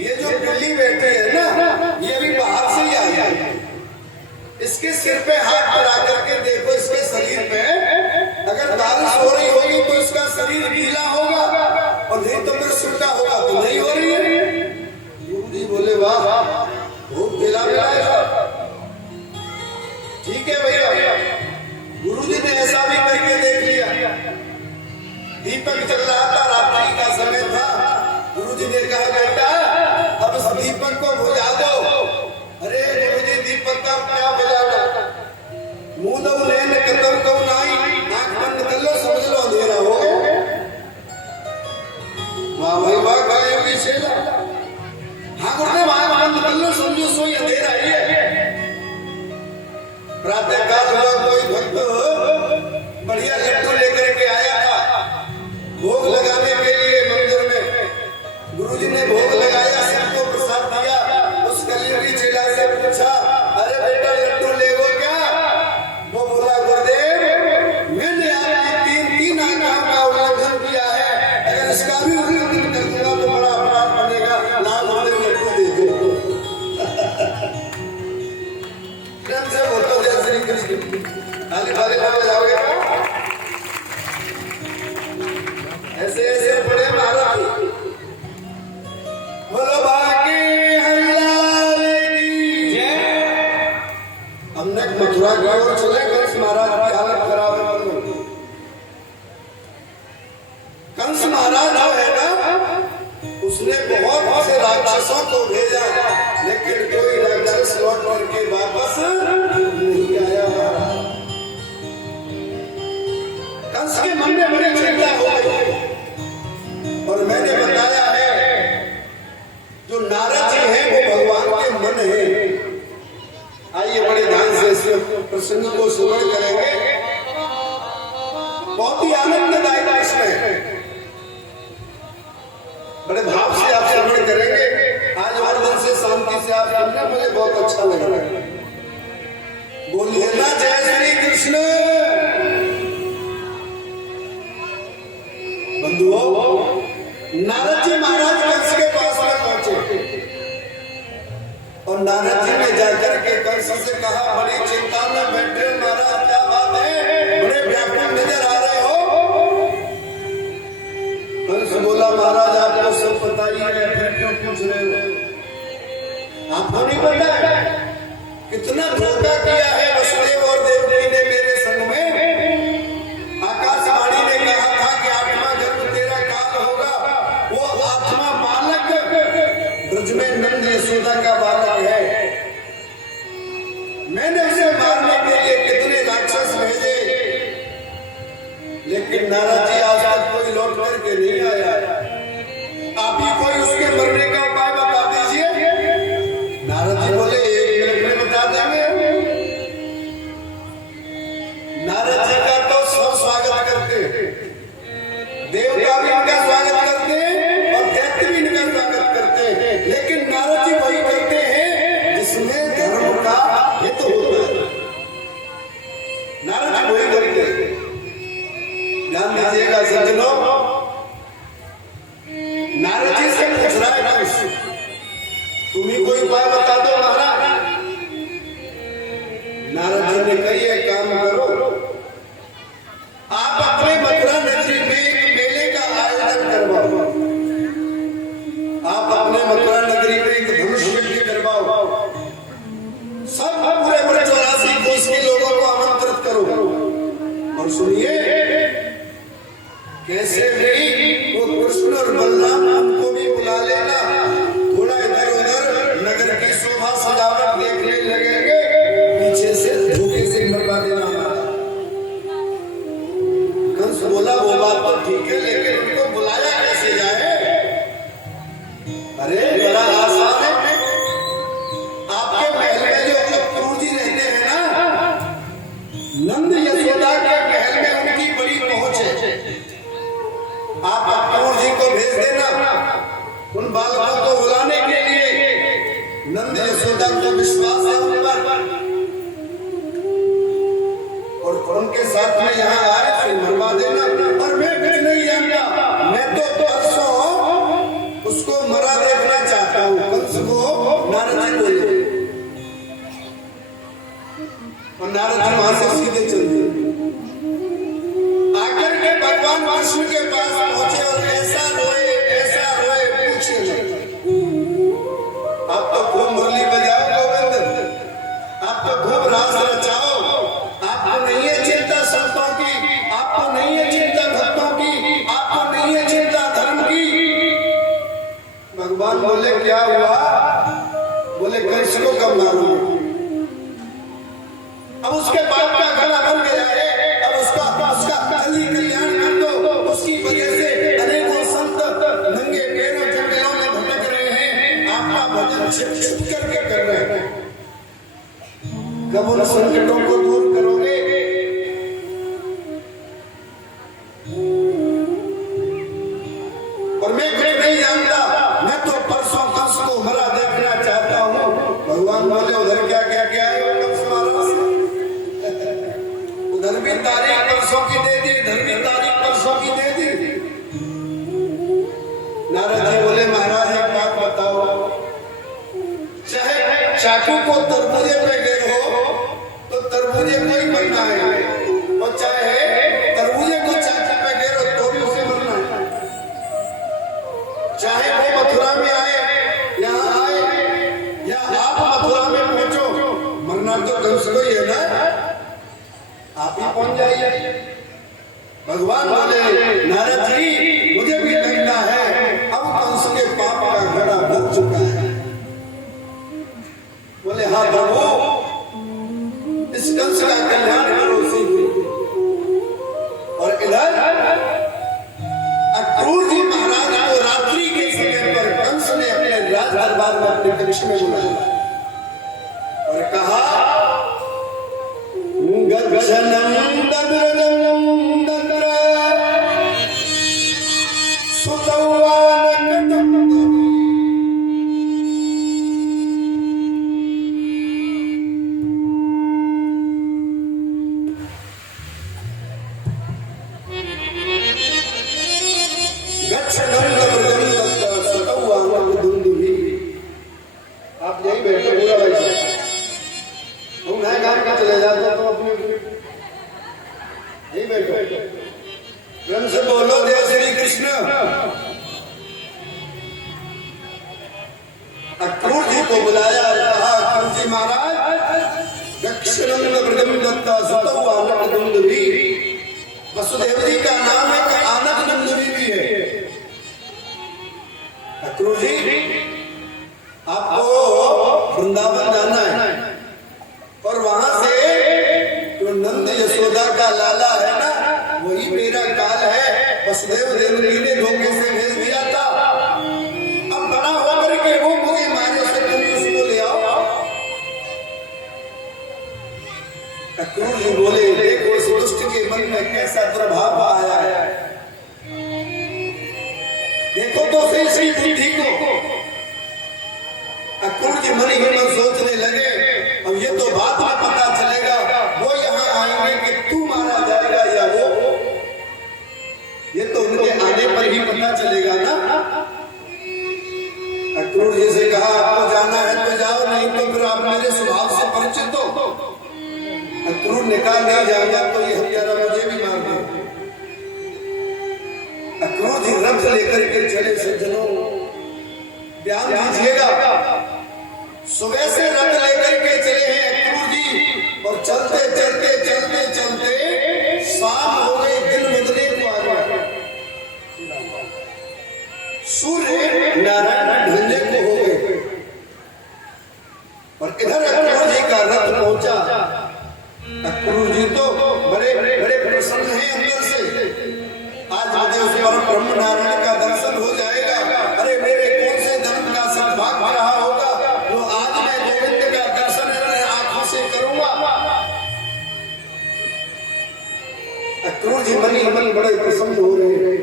ये जो बिल्ली बैठी है ना, ये भी बाहर से ही आई है। इसके सिर पे हाथ बढ़ा करके देखो, इसके शरीर पे अगर बारिश हो रही होगी तो इसका शरीर गीला होगा, और नहीं तो फिर सूखा होगा। तो नहीं हो रही है। गुरु जी बोले वाह, खूब गीला मिला। ठीक है भैया। गुरु जी ने ऐसा भी करके देख लिया। दीपक चल रहा था, रात्रि का समय था। गुरु जी ने कहा बेटा अब इस दीपक को बुझा दो। अरे गुरु जी दीपक का क्या बुझाना? मुंह दो लेन कदम को नहीं, आंख बंद कर लो, समझ लो अंधेरा हो गया। वाह भाई वाह, कलयुगी चेला। हाँ गुरुदेव आंख बंद कर लो, समझो सोई अंधेरा ही है। प्रातः काल हुआ, कोई भक्त बढ़िया लड्डू लेकर के आया था भोग लगाने के लिए मंदिर में। गुरु जी ने भोग लगाया, सबको प्रसाद दिया। उस कलयुगी चेला से पूछा, अरे बेटा लड्डू लेगो क्या? वो बोला गुरुदेव मैंने आपकी तीन आज्ञाओं का उल्लंघन किया है, अगर इसका भी उल्लंघन कर दूंगा तो बड़ा अपराध बनेगा। ना गुरुदेव लड्डू दे दो। से बोलो जय श्री कृष्ण। ताली ताली बजाओगे ऐसे ऐसे बड़े महाराज। बोलो बाकी हरिलाल की जय। हमने मथुरा की ओर चले, कंस महाराज की हालत खराब है। कंस महाराज जो है ना, उसने बहुत से राक्षसों को भेजा, लेकिन कोई राक्षस लौट करके वापस नहीं आया। कंस के मन में बड़ी चिंता हो गई। और मैंने बताया है जो नारद जी हैं वो भगवान के मन है। आइए बड़े ध्यान से इस प्रसंग को श्रवण करेंगे, बहुत ही आनंददायक प्रश्न है। बड़े भाव से आप श्रवण करेंगे। आज और दिन से शांति से आप सुनना, मुझे बहुत अच्छा लग रहा है। बोलिए ना जय श्री कृष्ण। बंधुओं, नारद जी महाराज कंस के पास में पहुंचे और नारद जी ने जाकर के कंस से कहा, बड़ी चिंता में बैठे महाराज, क्या बात है? बड़े व्याकुल नजर आ रहे हो। कंस बोला महाराज आपको सब पता ही है, फिर क्यों पूछ रहे हो? आपको नहीं पता कितना धोखा किया है वसुदेव और देवकी ने मेरे संग में आकाशवाणी ने कहा था कि 8वां जन्म तेरा काल होगा। वो 8वां बालक ब्रज में नंद यशोदा का बालक है। मैंने उसे मारने के लिए कितने राक्षस भेजे, लेकिन नारद जी आज तक कोई लौट करके नहीं आया। आप ही कोई उसके मरने का उपाय बता दीजिए। नारद जी बोले 1 मिनट में बता देंगे। नारद जी का तो सब स्वागत करते, देवता भी इनका स्वागत करते और दैत्य भी इनका स्वागत करते हैं, लेकिन नारद जी वही करते हैं जिसमें धर्म का हित होता है। नारद जी वही करते हैं। ध्यान दीजिएगा सज्जनों, नारद जी से पूछ रहा है कंस, तुम ही कोई उपाय बता दो महाराज। नारद जी ने कही एक काम करो, आप अपने मथुरा नगरी में एक मेले का आयोजन करवाओ। आप अपने मथुरा नगरी में एक धनुष यज्ञ करवाओ। सब पूरे 84 कोस के लोगों को आमंत्रित करो। और सुनिए, कैसे भी वो कृष्ण और बलराम उनको भी बुला लेना। थोड़ा इधर उधर नगर की शोभा सजावट देखने लगेंगे, पीछे से धोखे से मरवा देना। कंस बोला वो बात तो ठीक है, लेकिन उनको बुलाया कैसे जाए? अरे बड़ा आसान है। आपके महल में जो अक्रूर जी रहते हैं ना, नंद यशोदा के महल में उनकी बड़ी पहुंच है। आप अक्रूर जी को भेज देना उन बालकों को बुलाने के लिए। नंद यशोदा को विश्वास है उन पर, और उनके साथ में यहाँ आए फिर मरवा देना। और मैं कुछ नहीं जानता, मैं तो परसों उसको मरा देखना चाहता हूँ। कंस को नारद जी बोले, और नारद जी वहां से सीधे चल दिए। आकर के भगवान कृष्ण के पास पहुंचे और ऐसा रोए पूछे नहीं। आप तो खूब मुरली बजाओ गोविंद, आप तो खूब रास रचाओ, आपको नहीं है चिंता संतों की, आपको नहीं है चिंता भक्तों की, आपको नहीं है चिंता धर्म की। भगवान बोले क्या हुआ? बोले कंस को कब मारूंगा? अब उसके बाप का गला बन गया है, अब उसका जल्दी कल्याण कर दो। उसकी वजह से अनेकों संत नंगे पैरों जंगलों में भटक रहे हैं, आपका भजन छिप करके कर रहे हैं। कब उन संकटों को दूर करोगे? और मैं कुछ नहीं जानता, मैं तो परसों कंस को मरा देखना चाहता हूँ। भगवान बोले उधर क्या क्या क्या है? उधर भी तारीख परसों की दे दी, इधर भी तारीख परसों की दे दी। नारद जी बोले महाराज एक बात बताओ, चाहे चाकू को तरबूजे पे गिरो तो तरबूजे को ही बनना है, और चाहे तरबूजे को चाकू पे गिरो तो भी उसे बनना है। चाहे वो मथुरा में आए, यहाँ आए, या आप मथुरा में पहुंचो, मरना तो कंस को ही है ना, आप ही पहुंच जाइए। भगवान बोले नारद जी मुझे भी लगता है अब कंस के पाप का घड़ा भर चुका है। बोले हाँ प्रभु, इस कंस का कल्याण करो सीधे। और इधर अक्रूर जी महाराज को रात्रि के समय पर कंस ने अपने राज दरबार में अपने कक्ष में बुलाया और कहा गच्छनं दद्रदं दद्र सुतवानकटं। गच्छनं दद्रदं दद्र सुतवानकदुन्दुभि। आप यही बैठे पूरा भाई तुम नए काम का चले जाते तो अपने नहीं बैठो। प्रेम से बोलो जय श्री कृष्ण। अक्रूर जी को बुलाया और कहा अक्रूर जी महाराज कृष्णनंद ब्रजम दत्ता सुतौ आनक दुंदुभी। वसुदेव जी का नाम है कि आनक दुंदुभी भी है। अक्रूर जी आपको वृंदावन जाना है और वहां से जो नंद यशोदा का लाला है ना, वही मेरा काल है। वसुदेव देवकी ने धोखे से भेज दिया था। अब बड़ा होकर के वो मुझे मारे से तुम उसको ले आओ। अक्रूर जी बोले, देखो इस दुष्ट के मन में कैसा प्रभाव आया है, देखो तो सही सही बुद्धि को। अक्रूर जी मन ही मन सोचने लगे, अब ये तो बात में पता चलेगा, वो यहाँ आएंगे कि तू मारा जाएगा या वो, ये तो उनके आने पर ही पता चलेगा ना। अक्रूर जी से कहा, आपको जाना है तो जाओ, नहीं तो फिर आप मेरे स्वभाव से परिचित हो। अक्रूर ने कहा, नहीं जाऊंगा तो ये हत्यारा मुझे भी मार दे। अक्रूर जी रथ लेकर के चले। सज्जनों ध्यान दीजिएगा, सुबह से रथ लेकर के चले हैं अक्रूर जी, और चलते चलते चलते चलते शाम हो गई, दिन बदले को आ गया, सूर्य नारायण ढलने को हो गए। और इधर अक्रूर जी का रथ पहुंचा। अक्रूर जी तो बड़े बड़े प्रसन्न हैं अंदर से, आज मुझे उस परम ब्रह्म नारायण का दर्शन हो जाएगा। अरे मेरे कौन से धर्म का सद्भाग्य रहा होगा जो आज मैं गोविंद का दर्शन अपने आंखों से करूंगा। अक्रूर जी मन ही मन बड़े प्रसन्न हो रहे हैं।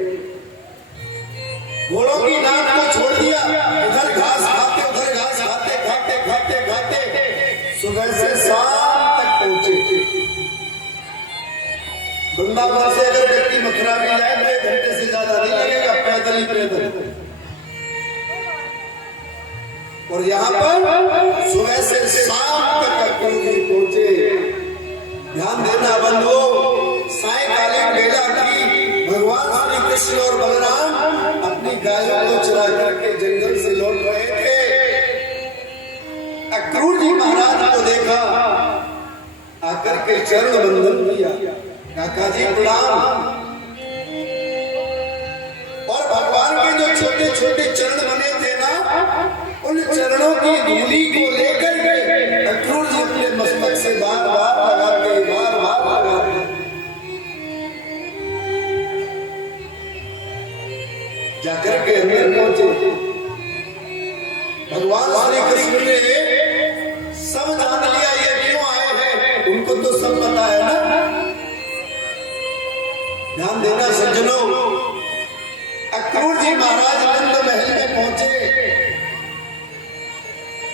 घोड़ों की नाक को छोड़ दिया, उधर घास खाते उधर घास खाते खाते खाते खाते सुबह से शाम तक पहुंचे। वृंदावन से अगर व्यक्ति मथुरा में जाए तो 1 घंटे से ज्यादा नहीं लगेगा, पैदल ही पैदल। और यहाँ पर सुबह से शाम तक अक्रूर जी पहुंचे। ध्यान देना बंधुओं, सायंकालीन बेला की भगवान श्री कृष्ण और बलराम अपनी गायों को चरा करके जंगल से लौट रहे थे। अक्रूर जी महाराज को देखा, आकर के चरण बंदन किया, काका जी प्रणाम। और भगवान के जो छोटे छोटे चरण बने थे ना, उन चरणों की धूली को लेकर के अक्रूर जी अपने मस्तक से बार बार लगाते, बार बार लगाते। जाकर के अंदर पहुंचे। भगवान श्री कृष्ण ने सब जान लिया ये क्यों आए हैं, उनको तो सब पता है ना। ध्यान देना सज्जनों, अक्रूर जी महाराज नंद महल में पहुंचे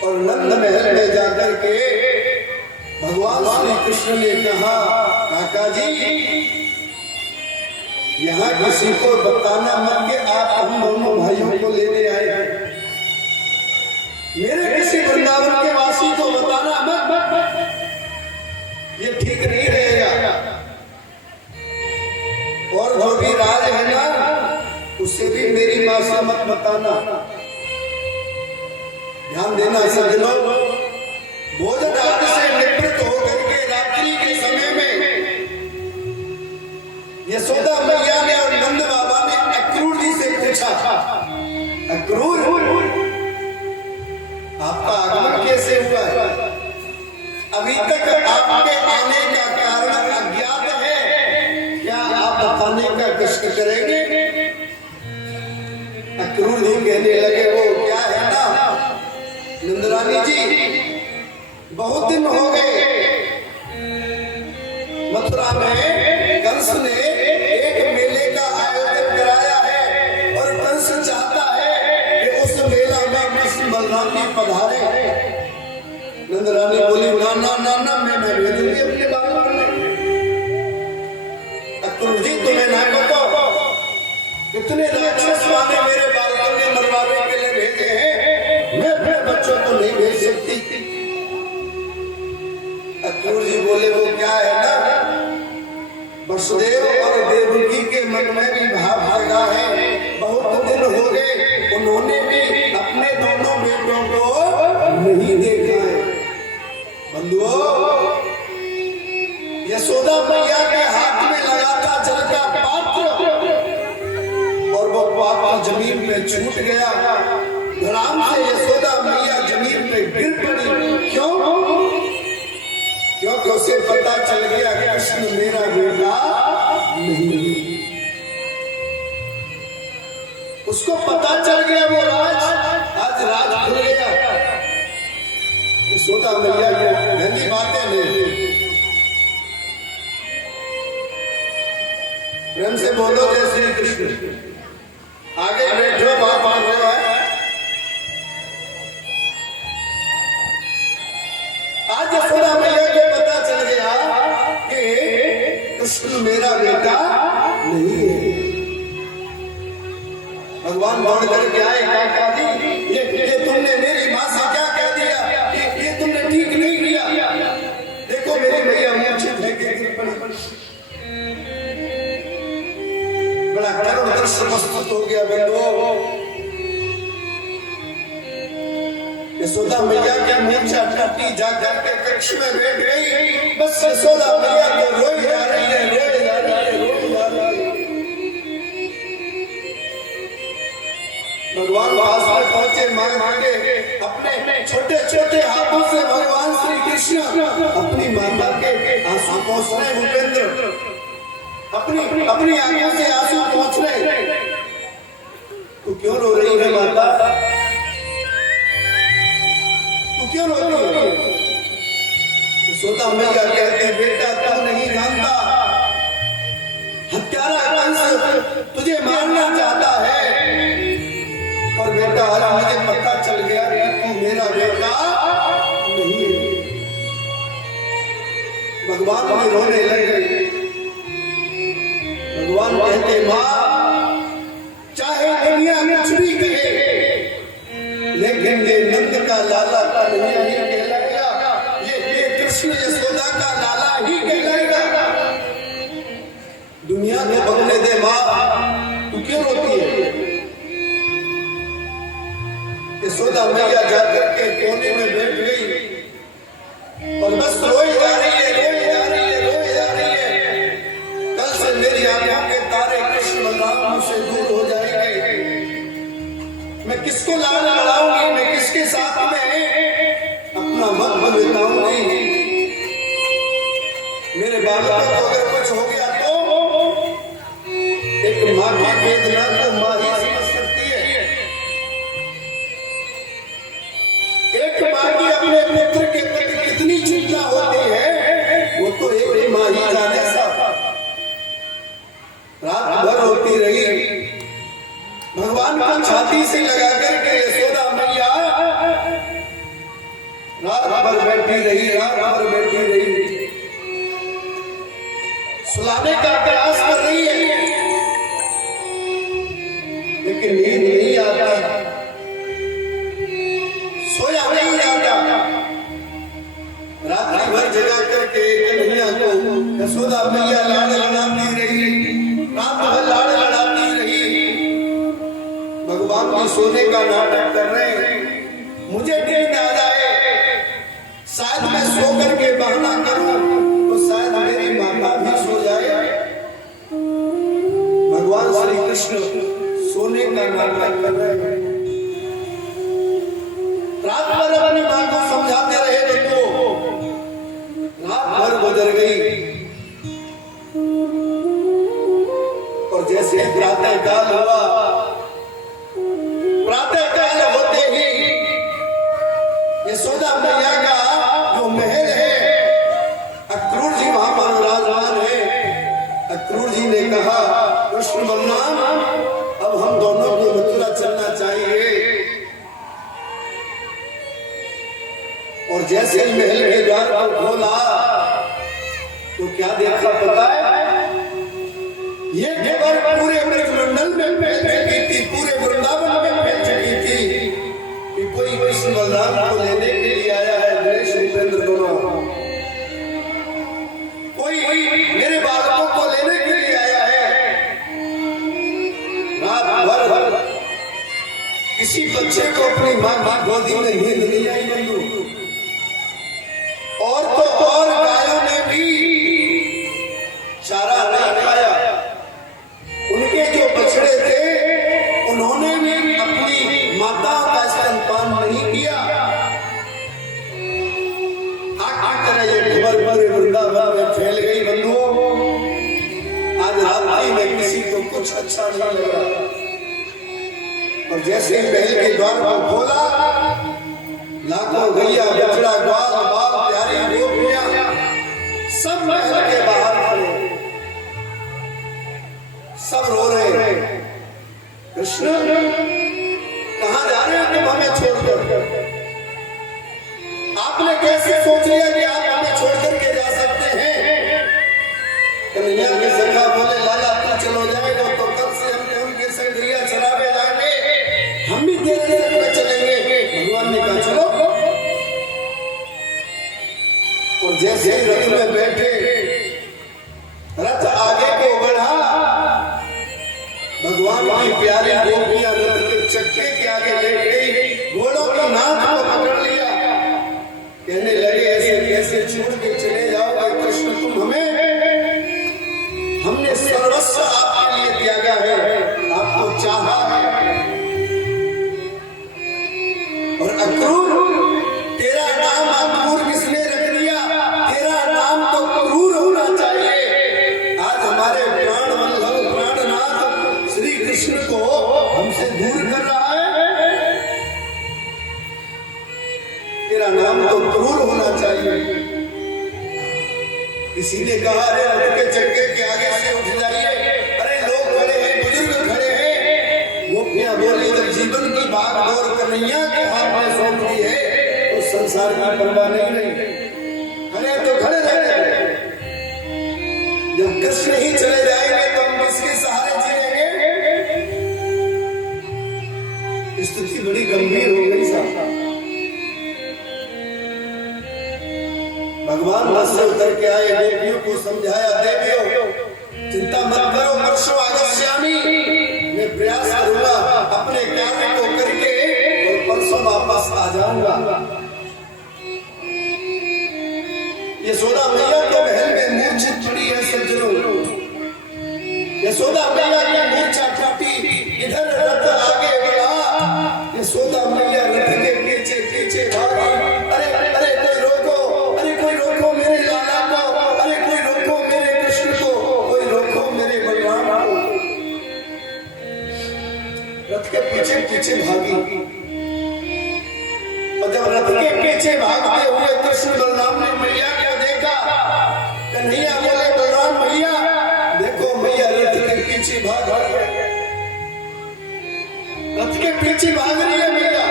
और नंद महल में जाकर के भगवान श्री कृष्ण ने कहा, काका जी यहाँ किसी को बताना मत कि आप हम दोनों भाइयों को लेने आए हैं। मेरे किसी वृंदावन के वासी को बताना मत, ये ठीक नहीं रहेगा। और जो भी राज है ना, उसे भी मेरी मां से मत बताना। ध्यान देना सज्जनों, भोजन आदि से निवृत्त होकर के रात्रि के समय में यशोदा मैया ने और नंद बाबा ने अक्रूर जी से पूछा, अक्रूर आपका आगमन कैसे हुआ है? अभी तक आपके आने का कारण अज्ञात है, क्या आप बताने का कष्ट करेंगे? अक्रूर जी कहने लगे, वो क्या है ना नंदरानी जी, बहुत दिन हो गए मथुरा में कंस ने एक मेले का आयोजन कराया है और कंस चाहता है कि उस मेला में कृष्ण बलराम जी पधारे। नंदरानी बोली, ना ना ना ना, मैं भेजूंगी अपने बाबू को। अक्रूर जी तुम्हें ना बताओ, इतने राक्षस वाले मेरे बालकों ने मरवाने के लिए भेजे हैं, मैं अपने बच्चों को नहीं भेज सकती। अक्रूर जी बोले, वो क्या है ना, वसुदेव और देवकी के मन में भी भाव जगा है, बहुत दिन हो गए उन्होंने भी अपने दोनों बेटों को नहीं देखा है। बंधुओं यशोदा मैया के हाथ में लगा था जल का पात्र और वो पात्र जमीन पे छूट गया। धड़ाम से यशोदा मैया जमीन पे गिर पड़ी। क्यों? क्योंकि उसे पता चल गया कृष्ण मेरा बेटा नहीं। उसको पता चल गया वो आज राज खुल गया। यशोदा मैया को गंदी बातें नहीं। प्रेम से बोलो जय श्री कृष्ण। आगे बैठो बात मान रहे हैं। आज यशोदा मैया को पता चल गया कि कृष्ण मेरा बेटा नहीं है। भगवान दौड़ करके आए, क्या कह दी? ये तुमने मेरी माँ से क्या कह दिया? ये तुमने ठीक नहीं किया। देखो मेरी मैया मूर्छित है कि गिर पड़ी। बड़ा करुण दृश्य प्रस्तुत हो गया बंधुओं। यशोदा मैया की मूर्छा टूटी, जाकर के कक्ष में बैठ गई। बस यशोदा मैया को रोई जा रही है, रोई जा रही है, रोई जा रही है। भगवान पास में पहुंचे, मांगे अपने छोटे छोटे हाथों से भगवान श्री कृष्ण अपनी माता के आंसू पोंछ रहे। भूपेंद्र अपनी आंखों से आंसू पोंछ रहे। तू क्यों रो रही है माता? तू क्यों रो रही है? यशोदा मैया कहती बेटा तू नहीं जानता, हत्यारा कंस तुझे मारना चाहता है। और बेटा आज मुझे पता चल गया कि तू मेरा बेटा नहीं है। भगवान भी रोने लगे। भगवान कहते मां चाहे दुनिया कुछ भी कहे, लेकिन ये नंद का लाला का नहीं कहलाएगा। ये कृष्ण यशोदा का लाला ही कहलाएगा। दुनिया को बगने दे मां, तू क्यों रोती है? यशोदा मैया जाकर के कोने में बैठ गई और बस रोई जा रही है, रोई जा रही है, रोई जा रही है। कल से मेरी आंखों के तारे कृष्ण बलराम मुझसे दूर हो जाएंगे। मैं किसको लाड लड़ाऊंगी? मैं किसके साथ में अपना वक्त बिताऊंगी? मेरे बालकों को अगर कुछ हो गया तो एक माँ की वेदना को माँ ही समझ सकती है। एक माँ की अपने पुत्र के प्रति कितनी चिंता होती है वो तो एक माँ ही जाने। सा रात भर होती रही, भगवान को छाती से लगा करके यशोदा मैया रात भर बैठी रही, रात भर बैठी रही। सुलाने का प्रयास कर रही है लेकिन नींद नहीं आता, सोया नहीं जाता। रात्रि भर जगा करके कन्हैया को यशोदा मैया लाड़ लड़ाती रही, रात भर लाड़ लड़ाती रही। भगवान भी सोने का नाटक कर रहे हैं। मुझे नींद आ जाए, शायद मैं सो करके बहाना करूं तो शायद मेरी माता भी सो जाए। भगवान श्री कृष्ण सोने का नाटक कर रहे हैं। रात भर अपनी मां को समझाते रहे तो रात भर गुजर गई और जैसे प्रातः काल हुआ, प्रातः काल होते ही यशोदा मैया का जो महल है, अक्रूर जी वहां पर विराजमान है। अक्रूर जी ने कहा कृष्ण बलराम अब हम दोनों को मथुरा चलना चाहिए। और जैसे ही महल के द्वार पर खोला तो क्या देखा पता है? ये खबर पूरे ब्रजमंडल में फैल चुकी थी, पूरे वृंदावन में फैल चुकी थी कि कोई कृष्ण बलराम को लेने के लिए आया है। नरेश भूपेंद्र दोनों, कोई मेरे बालकों को लेने के लिए आया है। रात भर किसी बच्चे को अपनी मां की गोदी में नींद नहीं आई बंधु। और तो और गायों ने भी कुछ अच्छा नहीं लगा। और जैसे ही महल के द्वार को खोला, लाखों गैया बछड़ा ग्वाल बाल प्यारी गोपियां सब महल के बाहर खड़े, सब रो रहे हैं। कृष्ण कहां जा रहे हैं तुम हमें छोड़कर? आपने कैसे सोच लिया कि आप हमें छोड़कर के जा सकते हैं? कन्हैया के सखा बोले, लाला तू चलो जाएगा तो कल से हमने उनके संग गैया चरावे जाएंगे, हम भी तेरे संग में चलेंगे। भगवान ने कहा चलो। और जैसे ही रथ में बैठे, रथ आगे को बढ़ा, भगवान की प्यारी गोपियां रथ के चक्के के आगे लेट गई, घोड़ों की नाक को पकड़ लिया, कहने लगे ऐसे कैसे छोड़ के चले जाओगे कृष्ण तुम हमें? हमने सर्वस्व आपके लिए त्यागा है, आपको चाहा है। और अक्रूर, तेरा नाम अक्रूर किसने रख दिया? तेरा नाम तो क्रूर होना चाहिए। आज हमारे प्राण वल्लभ प्राणनाथ श्री कृष्ण को हमसे दूर कर रहा है। तेरा नाम तो क्रूर होना चाहिए। किसी ने कहा अरे रथ के चक्के के आगे से उठ जाइए, अरे लोग खड़े हैं, बुजुर्ग खड़े हैं। गोपियां बोली जब जीवन की भाग दौड़ कन्हैया के हाथ में सौंप दी है तो संसार की परवाह नहीं रही। खड़े तो खड़े रहते, जब कृष्ण ही चले जाएंगे तो हम किसके सहारे जिएंगे? स्थिति बड़ी गंभीर हो गई साहब। भगवान रथ से उतर के आए, देवियों को समझाया, देवियों चिंता मत करो, वर्षों आगस्यामी मैं प्रयास करूंगा अपने कार्य को करके और परसों वापस आ जाऊंगा। यशोदा मैया के महल में मूर्छित पड़ी है सज्जनों। यशोदा मैया की मूर्छा टूटी, इधर रथ आगे बढ़ा, यशोदा मैया रथ के पीछे पीछे भागी। अरे अरे कोई रोको, अरे कोई रोको मेरे लाला को, अरे कोई रोको मेरे कृष्ण को, कोई रोको मेरे बलराम को। रथ के पीछे पीछे भागी, और जब रथ के पीछे भागते हुए कृष्ण बलराम ने मैया को देखा, कन्हैया बोले बलराम भैया देखो मैया रथ के पीछे भाग रही है, रथ के पीछे भाग रही है मैया।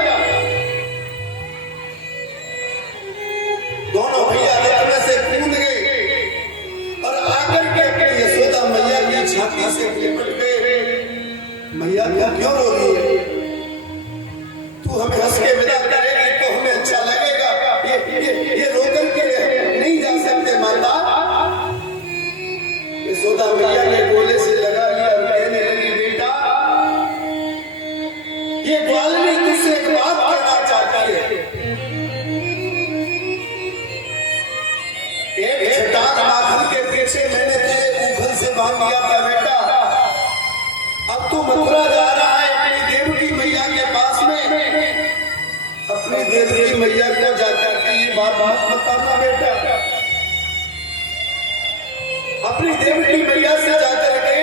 दोनों भैया रथ में से कूद गए और आकर के अपनी यशोदा मैया की छाती से लिपट गए। मैया क्यों रो रही है? तू हमें हंस के विदा करेगी तो हमें अच्छा लगेगा। ये रो करके नहीं जा सकते माता। यशोदा मैया ने गोले से लगा लिया और कहने लगी बेटा ये ग्वालिनी तुझसे एक बात कहना चाहती है। एक छटाक माखन के पीछे मैंने तुझे ऊपर से बांध दिया था बेटा, अब तू मथुरा जा रहा है अपनी देवकी मैया के पास में, अपनी देवकी मैया को जाकर के ये बात मत बताना बेटा। अपनी देवकी मैया से जाकर के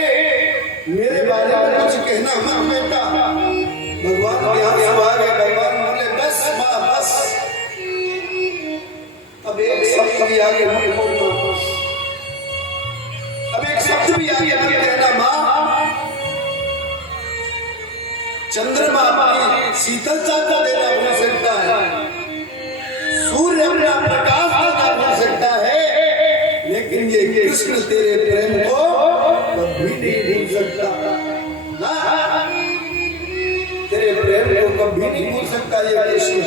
मेरे बारे में कुछ कहना मत बेटा। भगवान के आंसू आ गए। भगवान बोले बस माँ बस, अब एक शब्द भी आगे मत बोलना, अब एक शब्द भी आगे मत कहना माँ। चंद्रमा अपनी शीतलता को देना भूल सकता है, सूर्य अपना प्रकाश देना भूल सकता है, लेकिन ये कृष्ण तेरे प्रेम को कभी नहीं भूल सकता। तेरे प्रेम को कभी नहीं भूल सकता ये कृष्ण।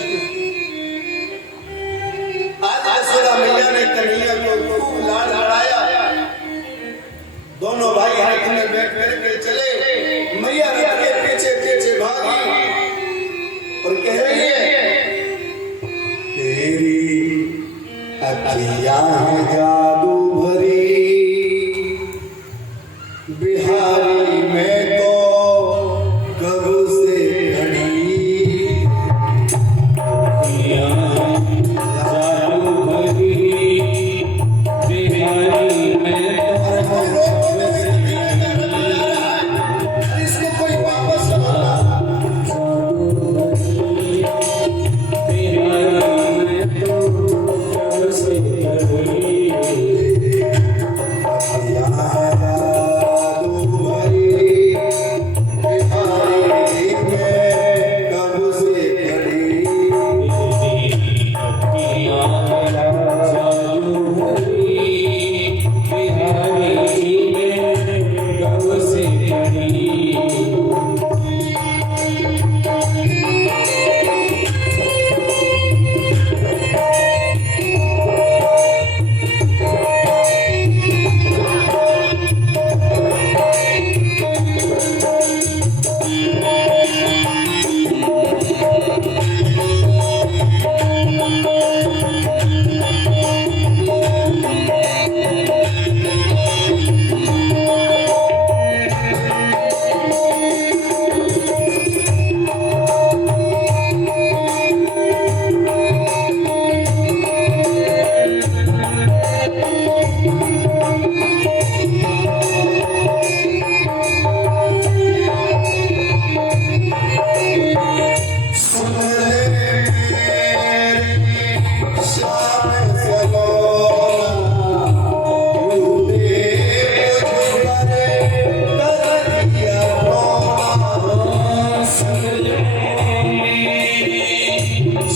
आज यशोदा मैया ने कन्हैया को खूब लाड लड़ाया। दोनों भाई रथ में बैठ करके चले, मैया रथ के पीछे पीछे भागी और कह रही है तेरी अखियां जादू भरी, बिहारी में तो कब से खड़ी, जादू भरी बिहारी में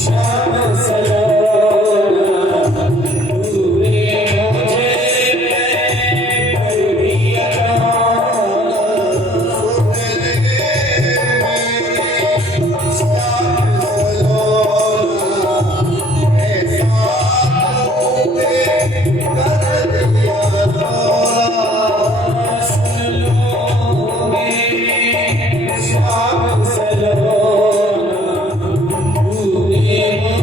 श्याम सलोना तूने मुझे कर दिया श्याम सलोना तूने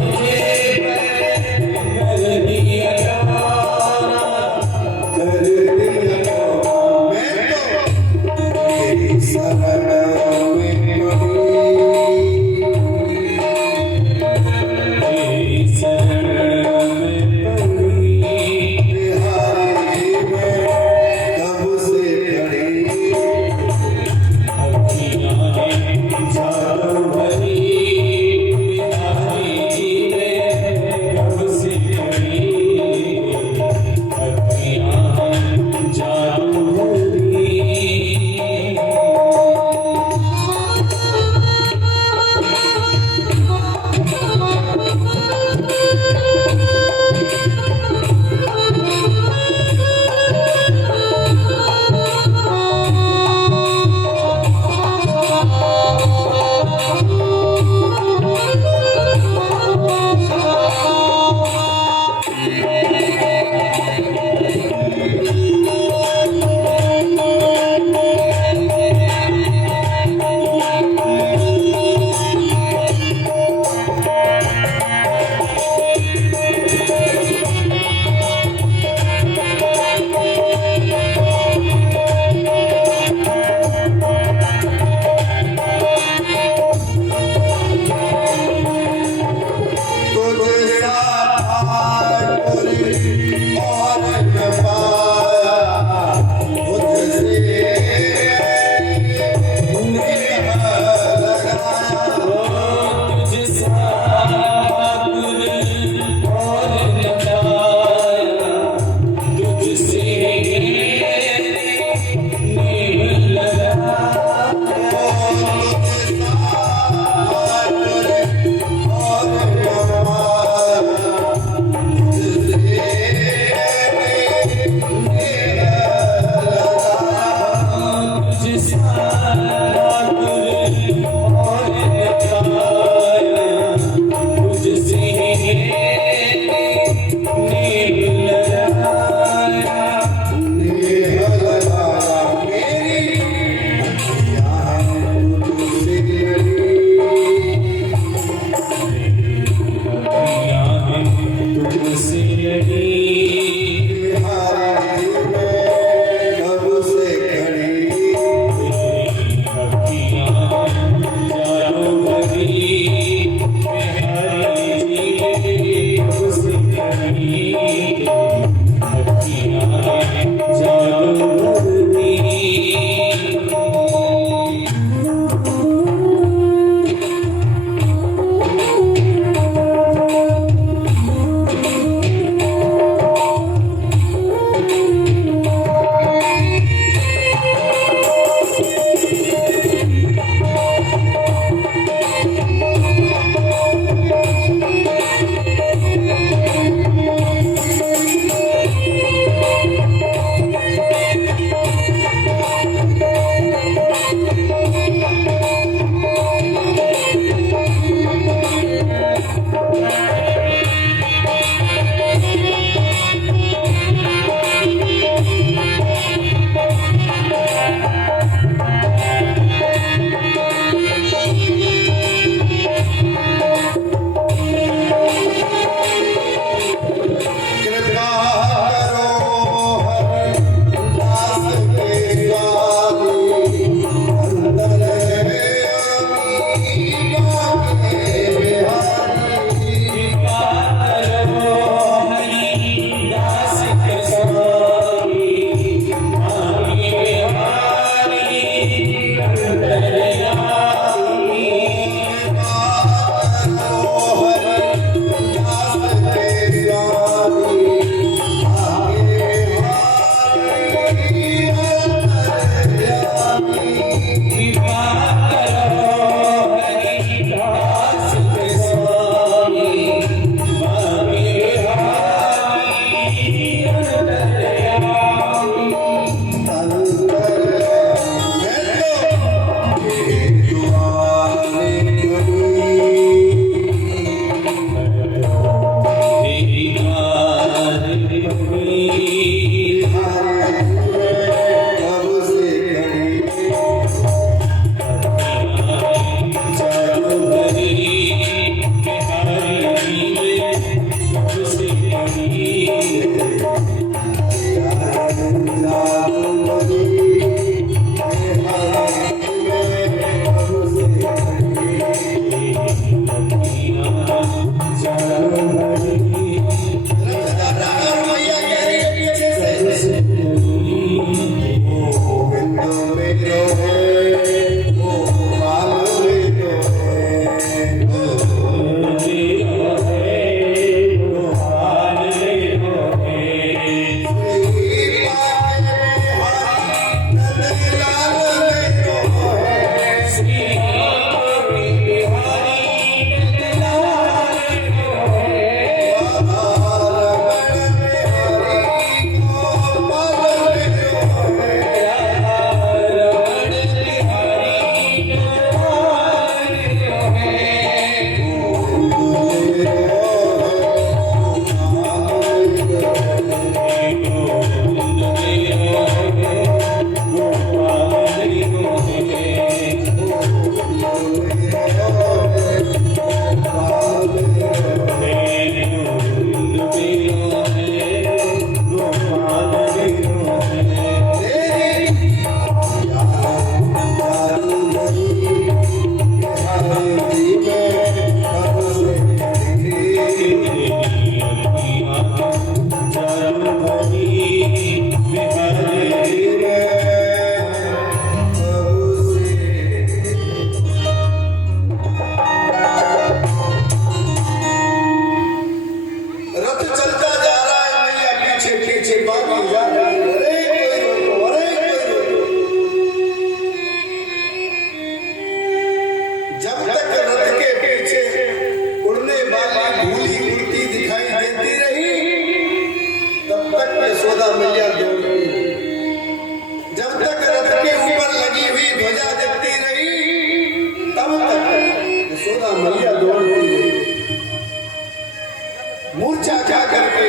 खा करके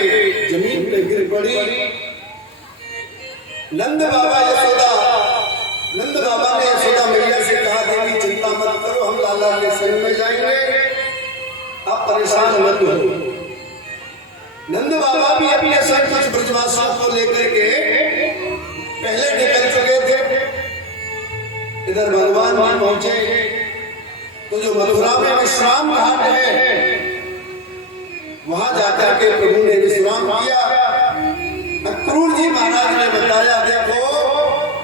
जमीन पे गिर पड़ी। नंद बाबा ने यशोदा मैया से कहा, देवी चिंता मत करो, हम लाला के संग में जाएंगे, आप परेशान मत हो। नंद बाबा भी अपने संग कुछ ब्रजवासियों को लेकर के पहले निकल चुके थे। इधर भगवान वहां पहुंचे तो जो मथुरा में विश्राम घाट है वहां जाकर के प्रभु ने विश्राम किया। क्रूर जी महाराज ने बताया, देखो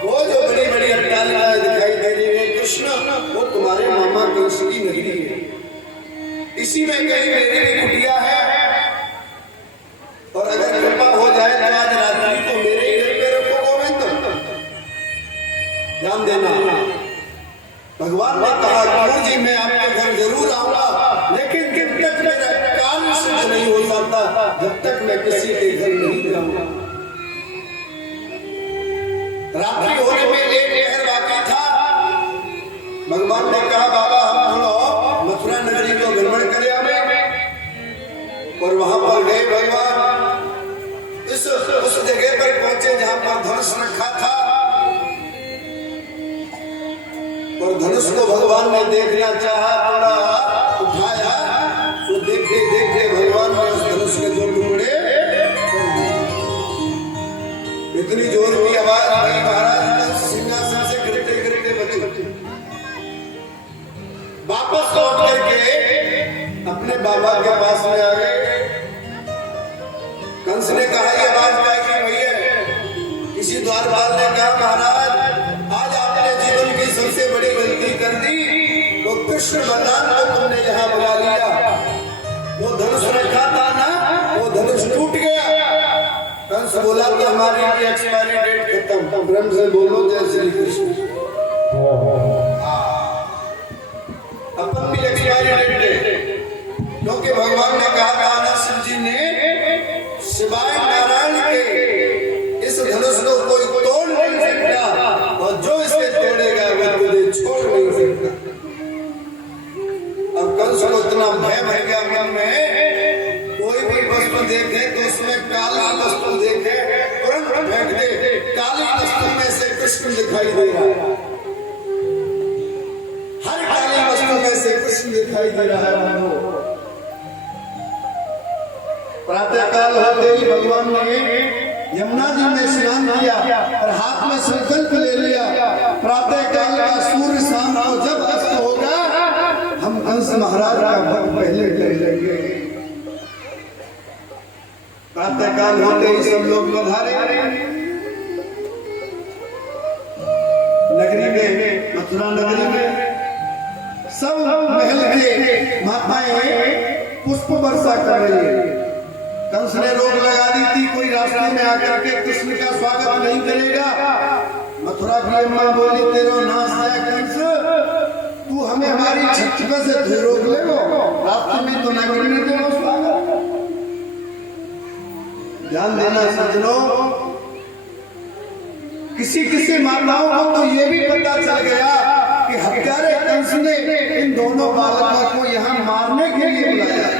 वो जो बड़ी बड़ी अट्टालिकाएं दिखाई दे रही है कृष्ण, वो तुम्हारे मामा कंस की नगरी है, इसी में कहीं मेरी भी कुटिया है, और अगर कृपा हो जाए तो आज रात्रि को मेरे ही घर पे रखो गोविंद, ध्यान देना। भगवान ने कहा, क्रूर जी मैं आपके घर जरूर आऊंगा, लेकिन जब तक मेरा कार्य सिद्ध नहीं हो जाता, जब तक मैं किसी के घर नहीं जाऊंगा। रात्रि होने में एक पहर बाकी था। भगवान ने कहा, बाबा हम थोड़ा मथुरा नगरी को भ्रमण करे हमें, और वहां पर गए भगवान। उस जगह पर पहुंचे जहां पर धनुष रखा था, और धनुष को भगवान ने देखना चाहा, थोड़ा उठाया तो देखते देखते भगवान ने उस धनुष के दो टुकड़े, इतनी जोर की आवाज आई, महाराज सिंहासन से गिरते गिरते बचे। वापस लौट करके अपने बाबा के पास में आ गए। कंस ने कहा, ये बात क्या की हुई है? किसी द्वारपाल ने कहा, महाराज आज आपने जीवन की सबसे बड़ी गलती कर दी, वो कृष्ण बलराम को तुमने यहाँ बुला लिया, वो धनुष रखा था ना, वो धनुष टूट गया। कंस बोला कि हमारी एक्सपायरी डेट खत्म। ब्रह्म से बोलो जय श्री कृष्ण। अपन भी एक्सपायरी डेट है, क्योंकि भगवान ने कहा था, शिव जी ने शिवाय नारायण के इस धनुष को कोई तोड़ नहीं सकता, और जो इसे तोड़ेगा वो तुझे छोड़ नहीं सकता। अब कंस को इतना भय भर गया मन में, कोई भी वस्तु देखे तो उसमें काली वस्तु देखे तुरंत फेंक दे। काली वस्तु में से कृष्ण दिखाई दे रहा है, हर काली वस्तु में से कृष्ण दिखाई दे रहा है। प्रातः काल होते ही भगवान ने यमुना जी में स्नान किया और हाथ में संकल्प ले लिया, प्रातः काल का सूर्य शाम को जब अस्त होगा, हम कंस महाराज का भक्त पहले ले लेंगे। प्रातः काल होते ही सब लोग पधारे नगरी में, मथुरा नगरी में। सब महल के माताएं पुष्प वर्षा कर रही है। कंस ने रोक लगा दी थी, कोई रास्ते में आकर के कृष्ण का स्वागत नहीं करेगा। मथुरा की अम्मा बोली, तेरो नाश है कंस, तू हमें हमारी छत से रोक ले, रास्ते में तो नगरी में तेरा स्वागत। ध्यान देना सज्जनों, किसी किसी माताओं को तो ये भी पता चल गया कि हत्यारे कंस ने इन दोनों बालकों को यहाँ मारने के लिए बुलाया।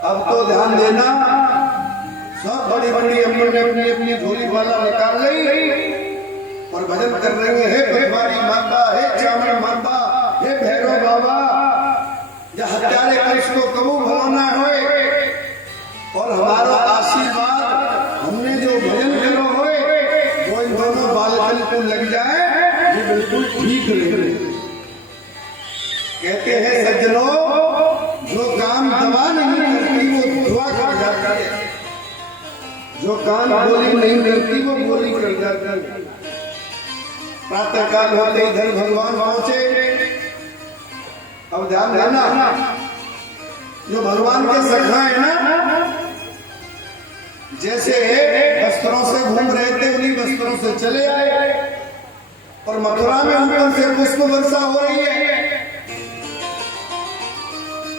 अब तो ध्यान देना, सब बड़ी बड़ी अम्मा ने अपनी अपनी झोली वाला निकाल ली और भजन कर रही है, हे पटवारी माता, हे चावड़ माता, हे भैरव बाबा, या हत्यारे कंस को कबू भला होए, और हमारा आशीर्वाद हमने जो भजन करो होए, वो इन दोनों बालकन को लग जाए, ये बिल्कुल ठीक रहे। कहते हैं सज्जनों, जो काम दवा नहीं करती वो दुआ कर जाती है, जो काम गोली नहीं करती वो गोली कर जाती है। प्रातः काल होते इधर भगवान पहुंचे। अब ध्यान देना, जो भगवान के सखा है ना, जैसे वस्त्रों से घूम रहे थे उन्हीं वस्त्रों से चले आए, और मथुरा में ऊपर से पुष्प वर्षा हो रही है।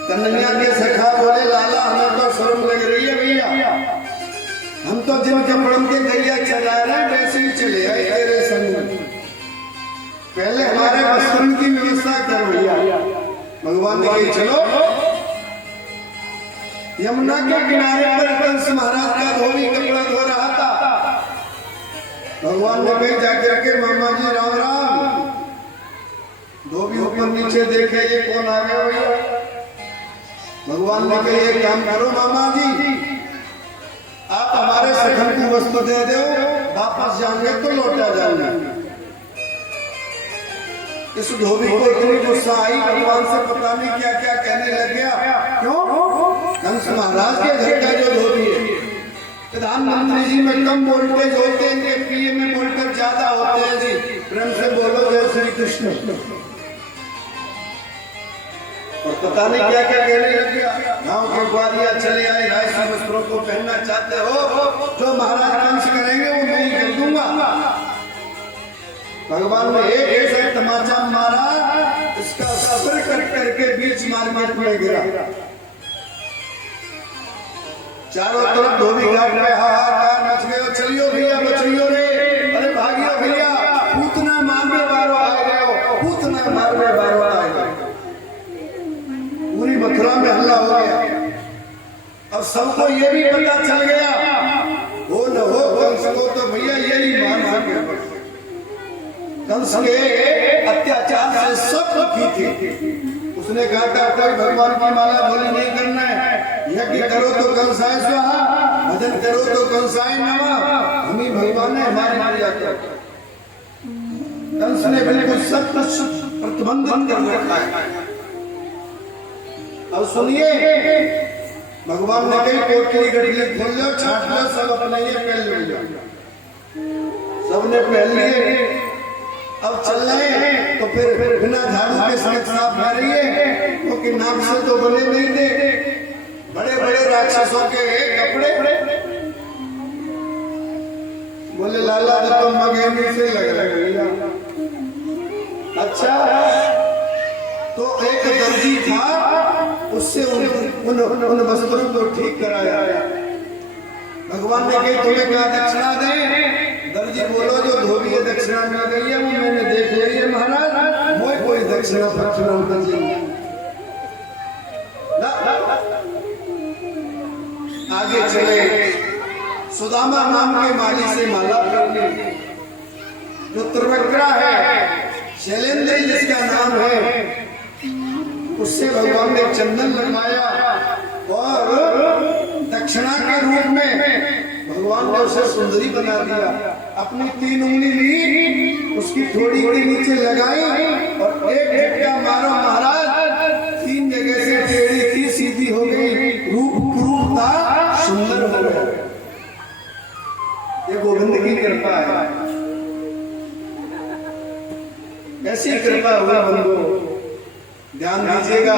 कन्हैया के सखा बोले, लाला हमें तो शर्म लग रही है भैया, हम तो जिन कपड़ों के गैया चला रहे वैसे ही चले आए तेरे संग में, पहले हमारे वस्त्रों की व्यवस्था कर भैया। भगवान ने कही चलो, यमुना के किनारे पर कंस महाराज का धोबी कपड़ा धो रहा था। भगवान ने कहीं जाके रखे, मामा जी राम राम। धोबी ऊपर नीचे देखे, ये कौन आ गया भैया? भगवान ने कहा, एक काम करो मामा जी, आप हमारे सखन की वस्तु दे दो, वापस जाएंगे तो लौटा जाएंगे। इस धोबी को इतनी गुस्सा आई, भगवान से पता नहीं क्या क्या कहने लग गया। क्यों? कंस महाराज के घर का जो धोबी है, प्रधानमंत्री जी में कम वोल्टेज होते हैं, इनके पीए में वोल्टेज ज्यादा होते हैं जी। प्रेम से बोलो जय श्री कृष्ण। और पता नहीं क्या क्या कहने लग गया। गाँव के ग्वालिया चले आए, राय वस्त्रों को पहनना चाहते हो, जो महाराज कंस करेंगे वो मैं ही कर दूंगा। भगवान ने एक ऐसा तमाचा मारा, इसका सर कट करके बीच मार्केट में गिरा। चारों तरफ धोबी घाट में हाहाकार मच गए। चलियो भैया, बचियो रे, अरे भागियो भैया, पूतना मारने वालों आए गए हो, पूतना मारने वालों आए गए। पूरी मथुरा में हल्ला हो गया। अब सबको ये भी पता चल गया, हो न हो कंस को तो भैया यही मारना गया। कंस के अत्याचार से सब दुखी थे। उसने कहा था, कोई भगवान की माला भोली नहीं करना है, यज्ञ करो तो कंसाय स्वाहा, भजन करो तो कंसाय नमः। हम ही भगवान ने हमारे क्रिया किया। कंस ने बिल्कुल सब कुछ प्रतिबंधित कर रखा है। अब सुनिए, भगवान ने कही कोटरी गठरी खोल लो, छाट लो, सब अपने ये पहन लो। सबने पहन लिए। अब चल रहे हैं तो फिर बिना झाड़ू के सड़क साफ कर रही है, क्योंकि नाम से तो बने नहीं थे। बड़े बड़े राक्षसों के कपड़े बोले, लाला तो मगेनी से लग रहा। अच्छा, तो एक दर्जी था, उससे उन वस्त्रों को ठीक कराया। भगवान ने कही, तुम्हें क्या दक्षिणा दें? दर्जी बोलो, जो धोबी है दक्षिणा मिल गई है, वो मैंने देख ली है महाराज, मोई कोई दक्षिणा दक्षिणा आगे चले। सुदामा नाम के माली से माला कर ली, जो त्रिवक्रा है, शैलेंद्र जिसका नाम है, उससे भगवान ने चंदन लगवाया और दक्षिणा के रूप में भगवान ने उसे सुंदरी बना दिया। अपनी 3 उंगली ली, उसकी थोड़ी के नीचे लगाई और एक झटका मारो महाराज, 3 जगह से टेढ़ी थी सीधी हो गई, रूप था, सुंदर हो गया। ये गोविंद की कृपा है। ऐसी कृपा हुआ बंधु, ध्यान दीजिएगा।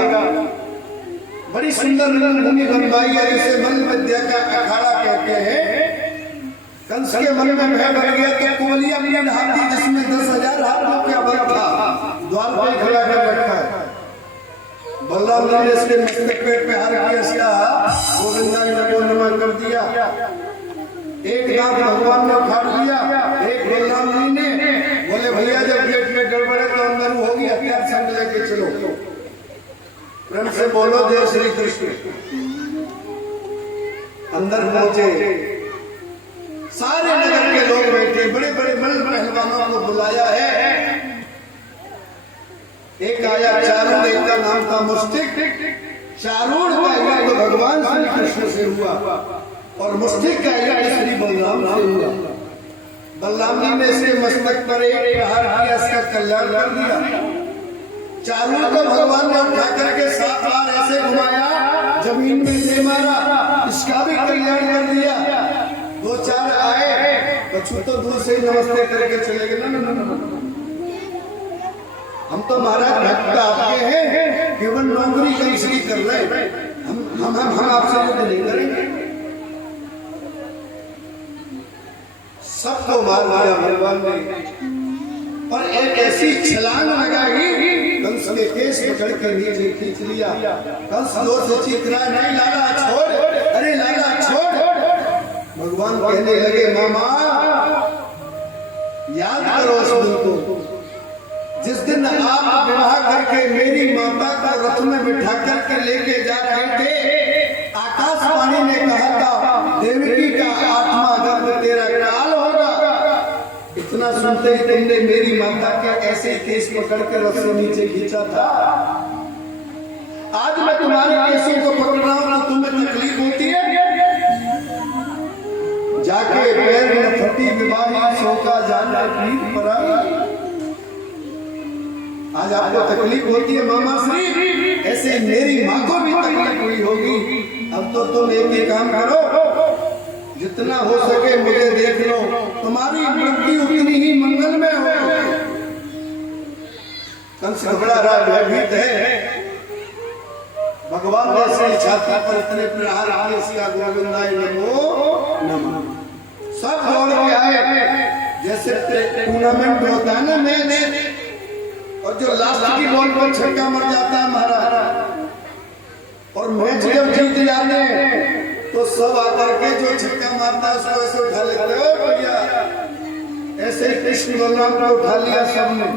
बड़ी सुंदर रंगभूमि बनवाई है, जिसे मल्ल विद्या का अखाड़ा कहते हैं। कंस के मन में भय बढ़ गया कि कोलिया अपनी हाथी, जिसमें 10,000 हाथियों का बल था, द्वार पर खड़ा कर रखा है। बलराम जी ने इसके मस्तक पे हार किया, इसका गोविंदा ने नमो नमः कर दिया। एक दांत भगवान ने उखाड़ दिया, एक बलराम जी ने। बोले भैया, जब गेट में गड़बड़ है तो अंदर होगी, हथियार संग लेके चलो। प्रेम से बोलो जय श्री कृष्ण। अंदर पहुंचे, सारे नगर के लोग बैठे, बड़े बड़े पहलवानों को बुलाया है। एक आया चारुण, एक का नाम था मुस्तिक। चारुण का युद्ध तो भगवान श्री कृष्ण से हुआ और मुस्तिक का युद्ध श्री बलराम से हुआ। बलराम जी ने इसके मस्तक पर एक प्रहार किया, इसका कल्याण कर दिया। चारुण को भगवान ने उठा करके 7 बार ऐसे घुमाया, जमीन में से मारा, इसका भी कल्याण कर दिया। 2-4 आए, बच्चों तो दूर से ही नमस्ते करके चले गए। ना, हम तो महाराज भक्त आपके हैं, केवल नौकरी का इसलिए कर रहे हैं, हम आपसे युद्ध नहीं करेंगे। सबको मार दिया भगवान ने, और एक ऐसी छलांग लगाई, कंस के केस पकड़ के नीचे खींच लिया। कंस जोर से चीख रहा, नहीं लाला छोड़, अरे लाला छोड़। भगवान कहने लगे, मामा याद करो उस दिन को, जिस दिन आप विवाह करके मेरी माता को रथ में बिठा करके लेके जा रहे थे, आकाश सुनते ही तुमने मेरी माता के ऐसे केस पकड़ के रस्सी नीचे खींचा था। आज मैं तुम्हारे केसों को पकड़ रहा हूं तो तुम्हें तकलीफ होती है। जाके पैर में फटी बीमारी सोका जाना पीठ पर आई। आज आपको तकलीफ होती है मामा श्री, ऐसे मेरी माँ को भी तकलीफ हुई होगी। अब तो तुम एक ही काम करो, जितना हो सके मुझे देख लो, तुम्हारी मृत्यु उतनी ही मंगल में हो। कंस घबरा रहा भयभीत है। भगवान ने इसकी छाती पर इतने प्रहार किए, इसका गोविंदाय नमो नमः। सब दौड़ के आए, जैसे टूर्नामेंट में होता है ना मैच, और जो लास्ट की बॉल पर छक्का मर जाता है महाराज, और मैच जब जीत जाते हैं तो सब आकर के जो छक्का मारता है उसको ऐसे उठा लेते हो भैया। ऐसे कृष्ण बलराम को उठा लिया सबने,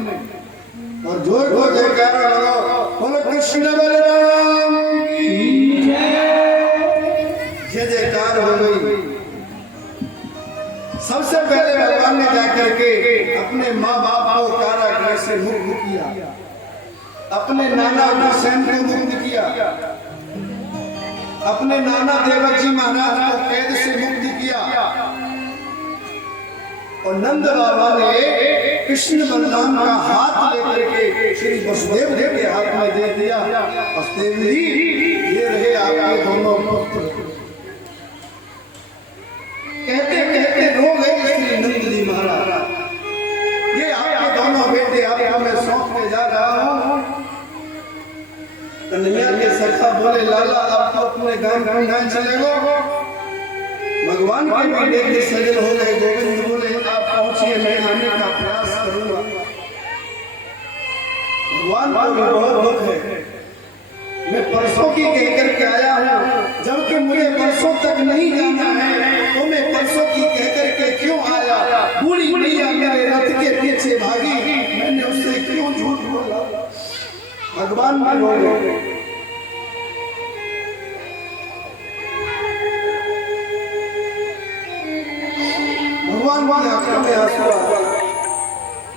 और जोर जोर जयकारा लगाओ, बोलो कृष्ण बलराम की जय जयकार हो गई। सबसे पहले भगवान ने जाकर के अपने माँ बाप को कारागृह से मुक्त किया, अपने नाना हुसैन को मुक्त किया, अपने नाना देवक जी महाराज को कैद से मुक्त किया, और नंद बाबा ने कृष्ण बलराम का हाथ लेकर के श्री वसुदेव देव के हाथ में दे दिया। वसुदेव जी ये रहे आपके दोनों पुत्र। कहते कहते रो गए श्री नंद जी महाराज, ये आपके दोनों बेटे आपको मैं सौंपने जा रहा हूँ। कन्हैया के सखा बोले लाला आप तो अपने गांव गांव चले गो। भगवान के भी बेटे सजल हो गए। गोविंद बोले आप पहुंचिए, मैं आने का प्रयास करूंगा। भगवान को भी बहुत दुख है, मैं परसों की कह करके आया हूँ, जबकि मुझे परसों तक नहीं जाना है, तो मैं परसों की कह करके क्यों आया। बूढ़ी मैया मेरे रथ के पीछे भागी, मैंने उससे क्यों झूठ बोला। भगवान भी रो गए। भगवान की आंखों में आंसू आ गए।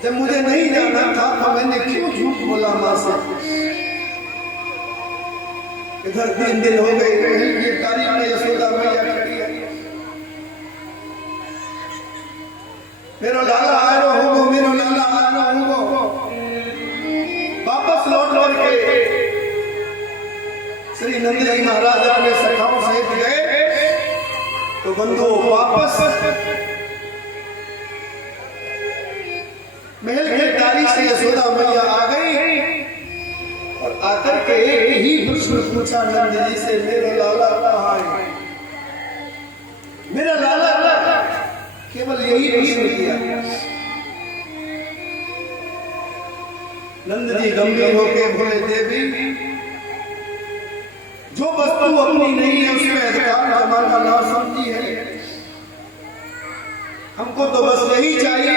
जब मुझे नहीं जाना था तो मैंने क्यों झूठ बोला मां से। इधर 3 दिन हो गए, ये तारीख में यशोदा मैया खड़ी है। मेरो लाला आयो होगो, मेरो लाला आयो होगो। वापस लौट लौट के श्री नंद जी महाराज अपने सखाओं सहित गए, तो बंधु वापस महल की तारी से यशोदा मैया आ गई, और आकर के एक ही प्रश्न पूछा नंद जी से, मेरा लाला कहाँ है। मेरा लाला केवल यही प्रश्न किया। नंद जी गंभीर होकर बोले देवी, जो वस्तु अपनी नहीं है उसमें अधिकार जमाना ना समझी है। हमको तो बस यही चाहिए,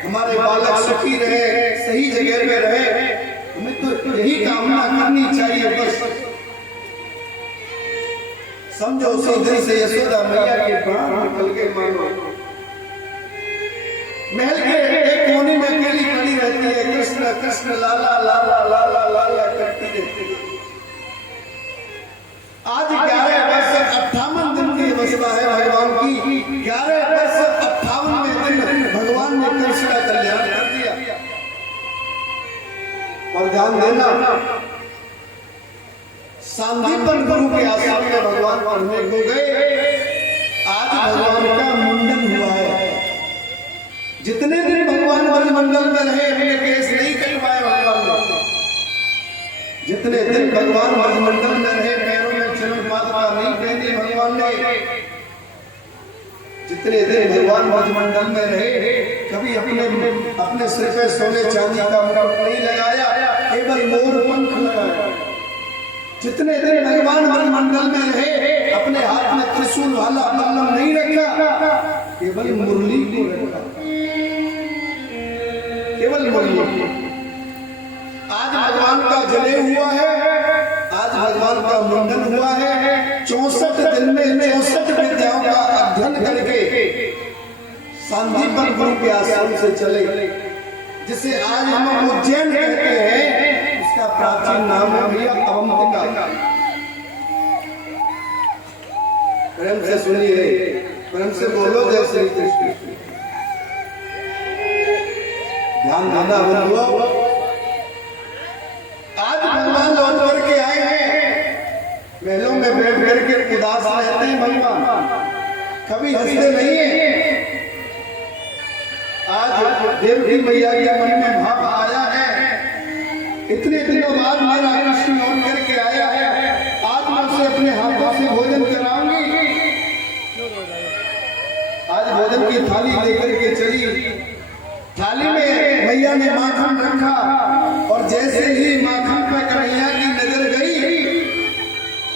हमारे बालक सुखी रहे, सही जगह पे रहे, हमें तो यही कामना करनी चाहिए बस। समझो उसी दिन से यशोदा मैया के प्राण निकल के मानो। महल के एक कोने में अकेली खड़ी रहती है, कृष्ण कृष्ण लाला लाला लाला लाला करती रहती है। आज 11 वर्ष 58 दिन की अवस्था है भगवान की। 11 वर्ष 58वें दिन भगवान ने कृष्ण का कल्याण कर दिया। और ध्यान देना, सांदीपन गुरु के आश्रम में भगवान पढ़ने को गए। आज भगवान का मुंडन हुआ है। जितने दिन भगवान ब्रजमंडल में रहे, अपने केस नहीं कटवाए भगवान ने। जितने दिन भगवान ब्रजमंडल में रहे, पैरों में चरण पादुका नहीं पहनी भगवान ने। जितने दिन भगवान ब्रजमंडल में रहे, कभी अपने सिर पे सोने चांदी का मुकुट नहीं लगाया, केवल मोर पंख लगाया। जितने दिन भगवान ब्रजमंडल में रहे, अपने हाथ में त्रिशूल वाला पल्लव नहीं रखा, केवल मुरली को रखा, केवल मुरली। आज भगवान का जले हुआ है, आज भगवान का मुंडन हुआ है। 64 दिन में 64 विद्याओं का अध्ययन करके सांदीपन गुरु के आश्रम से चले, जिसे आज हम उज्जैन कहते हैं, उसका प्राचीन नाम है भैया अवंतिका। प्रेम से सुनिए, प्रेम से बोलो जय श्री कृष्ण। ध्यान देना बंधुओं, आज भगवान लौट करके आए हैं, महलों में बैठ करके उदास रहते हैं भगवान, कभी हंसते नहीं है। आज देवकी मैया के मन में भाव आया है, इतने दिनों बाद मेरा कृष्ण लौट करके आया है, आज मैं उसे अपने हाथों से भोजन कराऊंगी। आज भोजन की थाली लेकर के चली, थाली में मैया ने माखन रखा, और जैसे ही माखन पर कन्हैया की नजर गई,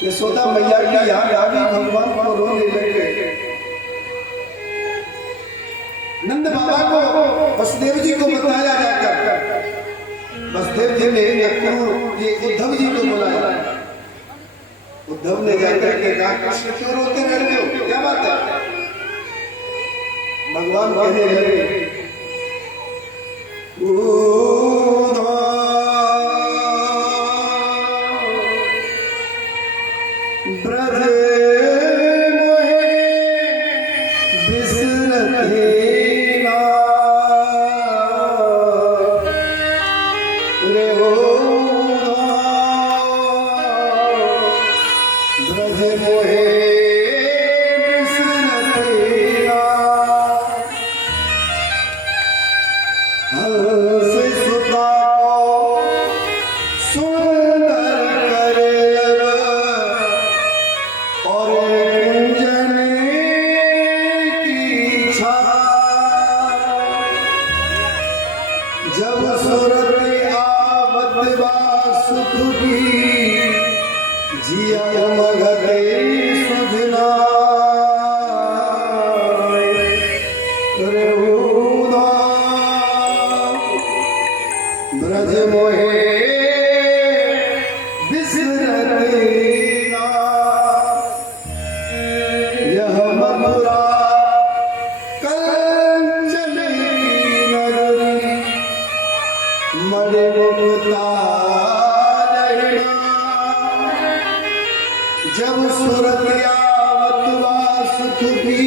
यशोदा मैया की याद आ गई, भगवान को रोने लगे। नंद बाबा को वसुदेव जी को बताया जाकर, वसुदेव जी ने ये उद्धव जी को बुलाया। उद्धव ने जाकर के कहा, कृष्ण क्यों रोते रहते हो, क्या बात है? भगवान कहने लगे, ब्रज मोहे बिसरते ना रे हो, ब्रज मोहे जब सूरत आवत बा सुख की, जिया मगते सुधना रे उदा, ब्रज मोहे बिसरते ना। यह मथुरा मरे मुक्ता जब सूरत आवत बा सुख की,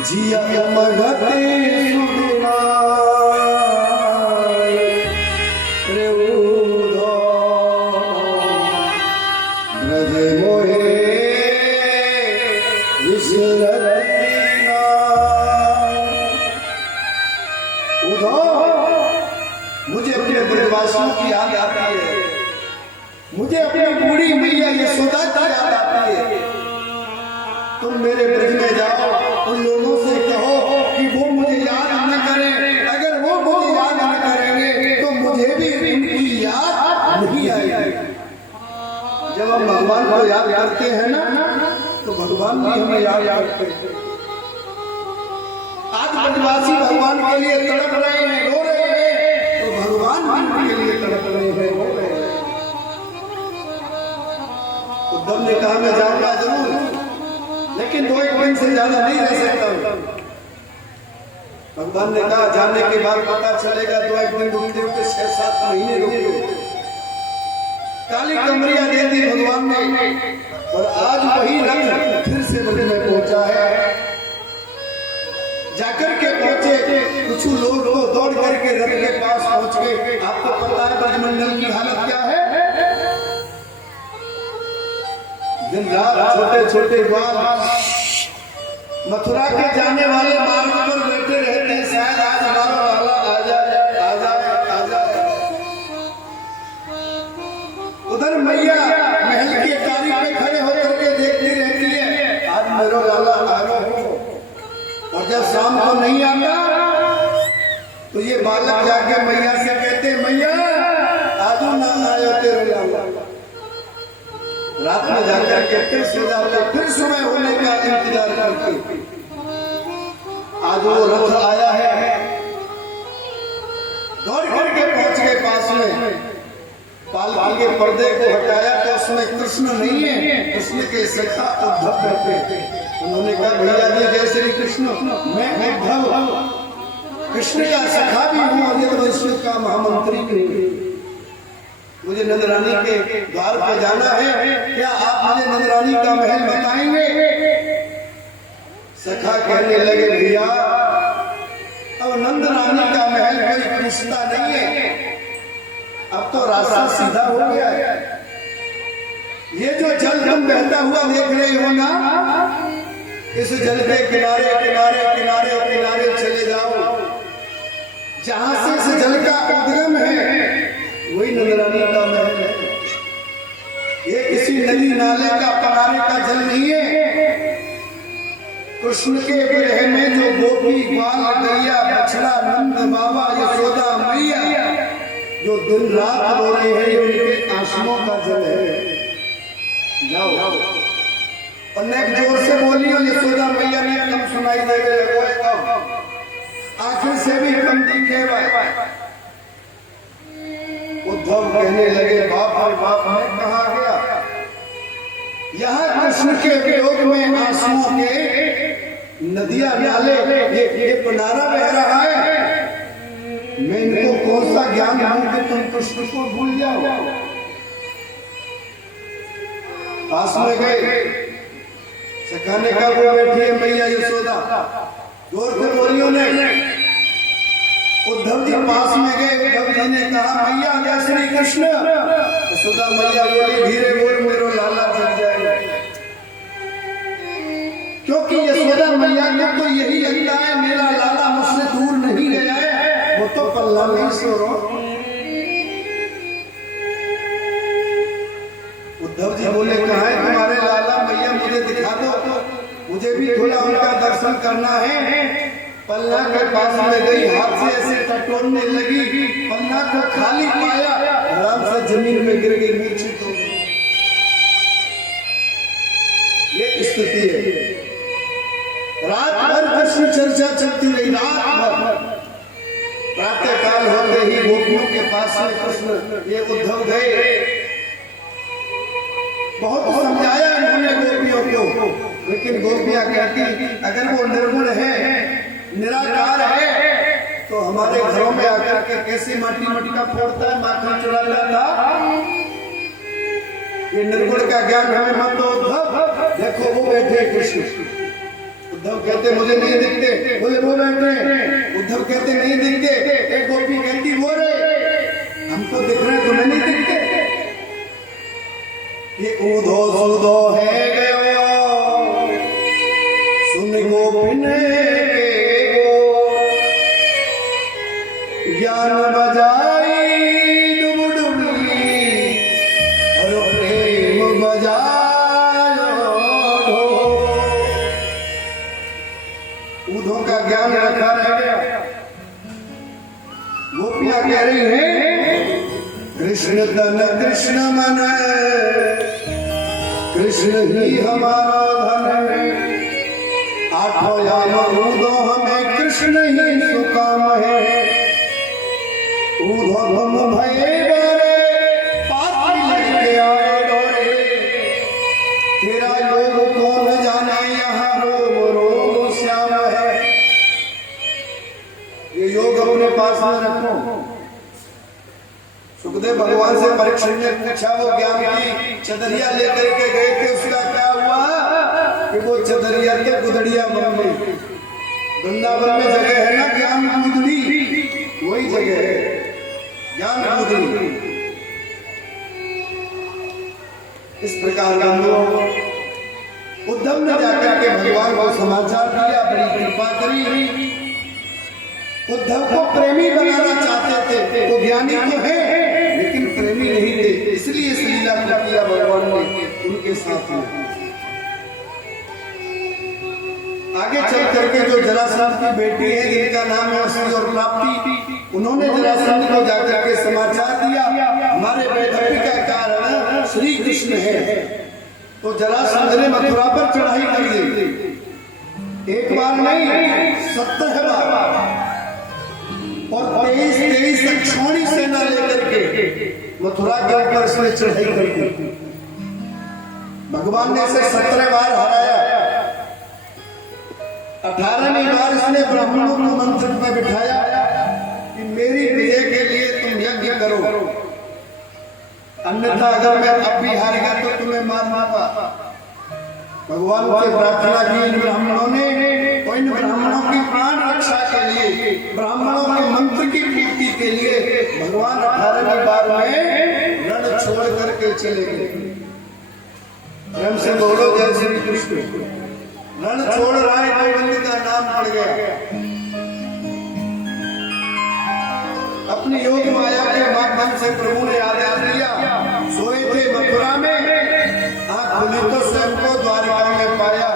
जिया मगते सुधना रे उदा, ब्रज मोहे बिसरते ना। उदा मुझे अपने ब्रजवासियों की याद आती है, मुझे अपनी बूढ़ी मैया यशोदा की याद आती है। तुम मेरे ब्रज में जाओ, उन लोगों से कहो कि वो मुझे याद न करें, अगर वो मुझे याद न करेंगे तो मुझे भी उनकी याद नहीं आएगी। जब हम भगवान को याद करते हैं ना, तो भगवान भी हमें याद करते हैं। आज ब्रजवासी भगवान के लिए तड़प रहे हैं, रो रहे हैं, तो भगवान के लिए तड़प रहे हैं, रो रहे हैं। उद्धव ने कहा, मैं जाऊंगा जरूर, लेकिन 2-1 दिन से ज्यादा नहीं रह सकता। भगवान ने कहा, जाने के बाद पता चलेगा 2-1 दिन रुकते रुकते 6-7 महीने रुके। काली कमरिया दे दी भगवान ने, और आज वही रथ फिर से ब्रज में पहुंचा है। जाकर के पहुंचे, कुछ लोग दौड़ करके रथ के पास पहुंच गए। आपको पता है ब्रजमंडल की हालत क्या है? दिन रात छोटे छोटे बाल मथुरा के जाने वाले मार्ग पर बैठे रहते हैं, शायद आज हमारा वाला आ जाए, आ जाए, आ जाए। उधर मैया महल की अटारी पे खड़े होकर के देखती रहती है, आज मेरा वाला आ रहा हो। और जब शाम को नहीं आता, तो ये बालक जाके मैया से कहते, मैया आज ना आयो तेरे लाला। रात में जाकर के फिर सो जाते, फिर सुबह होने का इंतजार करते। आज वो रथ आया है, दौड़ करके पहुंच गए पास में। पालकी के पर्दे को हटाया तो उसमें कृष्ण नहीं है, कृष्ण के सखा उद्धव बैठे। उन्होंने कहा भैया जी जय श्री कृष्ण, मैं उद्धव कृष्ण का सखा भी हूँ और यदुवंश का महामंत्री भी हूँ। मुझे नंदरानी के द्वार पर जाना है, क्या आप मुझे नंदरानी का महल बताएंगे? सखा कहने लगे भैया अब नंदरानी का महल कोई पूछता नहीं है, अब तो रास्ता सीधा हो गया है। ये जो जल तुम बहता हुआ देख रहे हो ना, इस जल के किनारे किनारे किनारे किनारे चले जाओ, जहां से इस जल का उद्गम है वही नंदरानी का महल है। ये किसी नदी नाले का पनारे का जल नहीं है। कृष्ण के विरह में जो गोपी ग्वाल गैया बछड़ा नंद बाबा यशोदा मैया जो दिन रात रो रहे हैं, ये उनके आंसुओं का जल है। जाओ और नेक जोर से बोलियो, यशोदा मैया ने कम सुनाई देवे लगो, आखिर से भी कम दिखे। उद्धव कहने लगे बाप रे बाप, मैं कहा गया? यहाँ कृष्ण के वियोग में आंसुओं के नदियां नाले ये पनारा बह रहा है। मैं इनको कौन सा ज्ञान दूं कि तुम कृष्ण को भूल जाओ? पास में गए, सिखाने का वो बैठी है मैया यशोदा, जोर से बोलियो नहीं। उद्धव जी पास में गए, उद्धव जी ने कहा मैया जय श्री कृष्ण। यशोदा मैया बोली धीरे बोल, मेरो लाला जल जाएगा। क्योंकि यशोदा मैया को तो यही लगता है मेरा लाला मुझसे दूर नहीं गया है, वो तो पल्ला नहीं सो रो। उद्धव जी बोले कहाँ है तुम्हारे लाला? मैया मुझे दिखा दो, मुझे भी थोड़ा उनका दर्शन करना है। पन्ना के पास में गई, हाथ से ऐसे टटोलने लगी, पन्ना को खाली पाया, आराम से जमीन में गिर गई, मूर्छित हो गई। ये स्थिति है। रात भर कृष्ण चर्चा चलती रही, रात भर। प्रातः काल होते ही गोपियों के पास में कृष्ण ये उद्धव गए, बहुत समझाया इन्होंने गोपियों को, लेकिन गोपियां कहती अगर वो निर्गुण है, निराकार है, तो हमारे घरों में आकर के कैसे माटी मटका फोड़ता है, माखन चुराता था। ये निर्गुण का ज्ञान हमें मत दो उद्धव। देखो वो बैठे कृष्ण, उद्धव कहते मुझे नहीं दिखते, बोले वो बैठे। उद्धव कहते नहीं दिखते, एक गोपी कहती वो रहे, हमको दिख रहे तुम्हें नहीं दिखते। ये ऊधो सूधो है गयो सुन गोपिन ज्ञान बजाई डुबडुबी और प्रेम बजायो ढोल। ऊधों का ज्ञान रखा रह गया। गोपियां कह रही हैं कृष्ण तन कृष्ण मन, कृष्ण ही हमारा धन है। आठों याम ऊधो हमें कृष्ण ही सुकाम है। ऊधो तुम भये डोरे, पापी लगे आए डोरे। तेरा योग कौन जाने, यहाँ रोग रोग श्याम है। ये योग अपने पास में रखो। सुखदेव भगवान से परीक्षित ने पूछा, वो ज्ञान की चदरिया लेकर के गए थे, उसका क्या हुआ? कि वो चदरिया के गुदड़िया बन गई। वृंदावन में जगह है ना ज्ञान गुदड़ी, वही जगह है ज्ञान गुदड़ी। इस प्रकार उद्धव ने जाकर के भगवान को समाचार दिया, बड़ी कृपा करी। उद्धव को प्रेमी बनाना चाहते थे, वो ज्ञानी तो है लेकिन प्रेमी नहीं थे, इसलिए इस लीला को किया भगवान ने उनके साथ में। आगे चल करके जो जरासंध की बेटी है जिनका नाम है अश्वी और प्राप्ति, उन्होंने जरासंध को जाकर के समाचार दिया हमारे वैधव्य का कारण श्री कृष्ण है। तो जरासंध ने मथुरा पर चढ़ाई कर दी, एक बार नहीं 70 बार, और 23 अक्षौणी सेना लेकर के मथुरा के ऊपर इसने चढ़ाई कर दी। भगवान ने इसे 17 बार हराया, 18वीं बार इसने ब्राह्मणों को मंत्र में बिठाया कि मेरी विजय के लिए तुम यज्ञ करो, अन्यथा अगर मैं अब भी हार गया तो तुम्हें मार दूंगा। भगवान से प्रार्थना की इन ब्राह्मणों ने, और इन ब्राह्मणों की प्राण रक्षा के लिए, ब्राह्मणों के मंत्र की कीर्ति के लिए भगवान 18वीं बार में रण छोड़ करके चले गए। प्रेम से बोलो जय श्री कृष्ण। रण छोड़ राय गोविंद का नाम पड़ गया। अपनी योग माया के माध्यम से प्रभु ने आदेश दिया। सोए थे मथुरा में, आंख खुली तो स्वयं को द्वारका में पाया।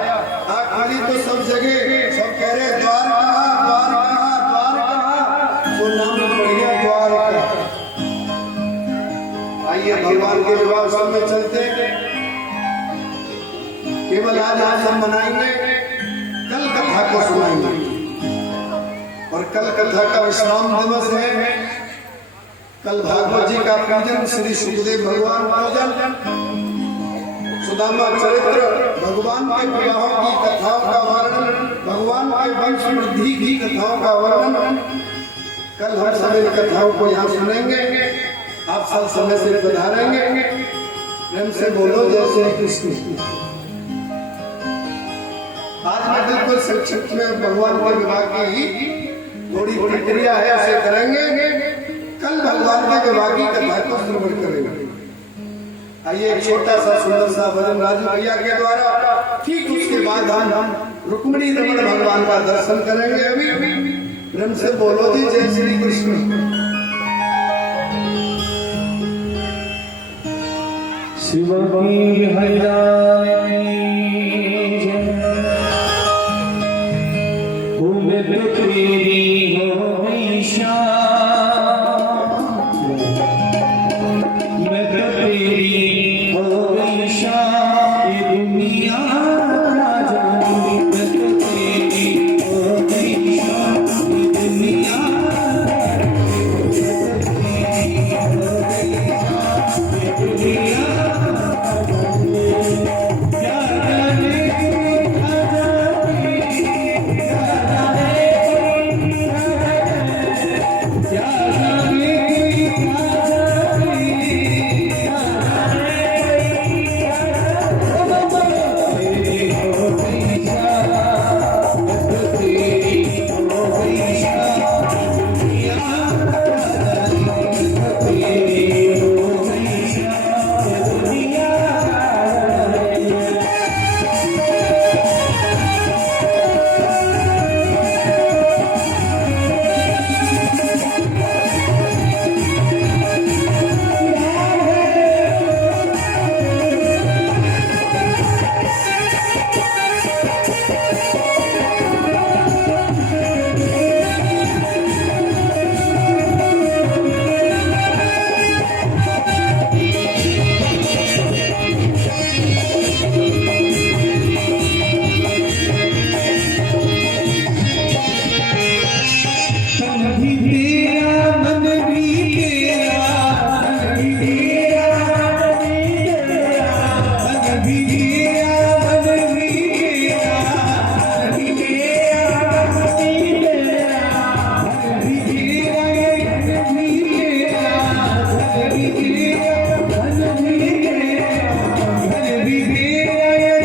आंख खुली तो सब जगह सब कह रहे द्वार कहाँ, द्वार कहाँ, द्वार कहाँ, वो नाम पड़ गया द्वारका। आइए भगवान के विवाह सब में चलते हैं। केवल आज हम मनाएंगे, कल कथा को सुनाएंगे, और कल कथा का विश्राम दिवस है। कल भागवत जी का पूजन, श्री सुखदेव भगवान पूजन, सुदामा चरित्र, भगवान के विवाहों की कथाओं का वर्णन, भगवान के वंश वृद्धि की कथाओं का वर्णन। कल हम सभी कथाओं को यहाँ सुनेंगे, आप सब समय से पधारेंगे। प्रेम से बोलो जय श्री कृष्ण। आज मैं बिल्कुल संक्षिप्त में भगवान के विवाह की थोड़ी प्रक्रिया है, उसे करेंगे। कल भगवान के विवाह की कथा को श्रवण करेंगे। आइए एक छोटा सा सुंदर सा भजन राजू भैया के द्वारा, ठीक उसके बाद हम रुक्मिणी रमण भगवान का दर्शन करेंगे। अभी प्रेम से बोलो जी जय श्री कृष्ण। शिव की हरिरानी तेरी हो गई शाम, मैं तो तेरी हो गई शाम, ये दुनिया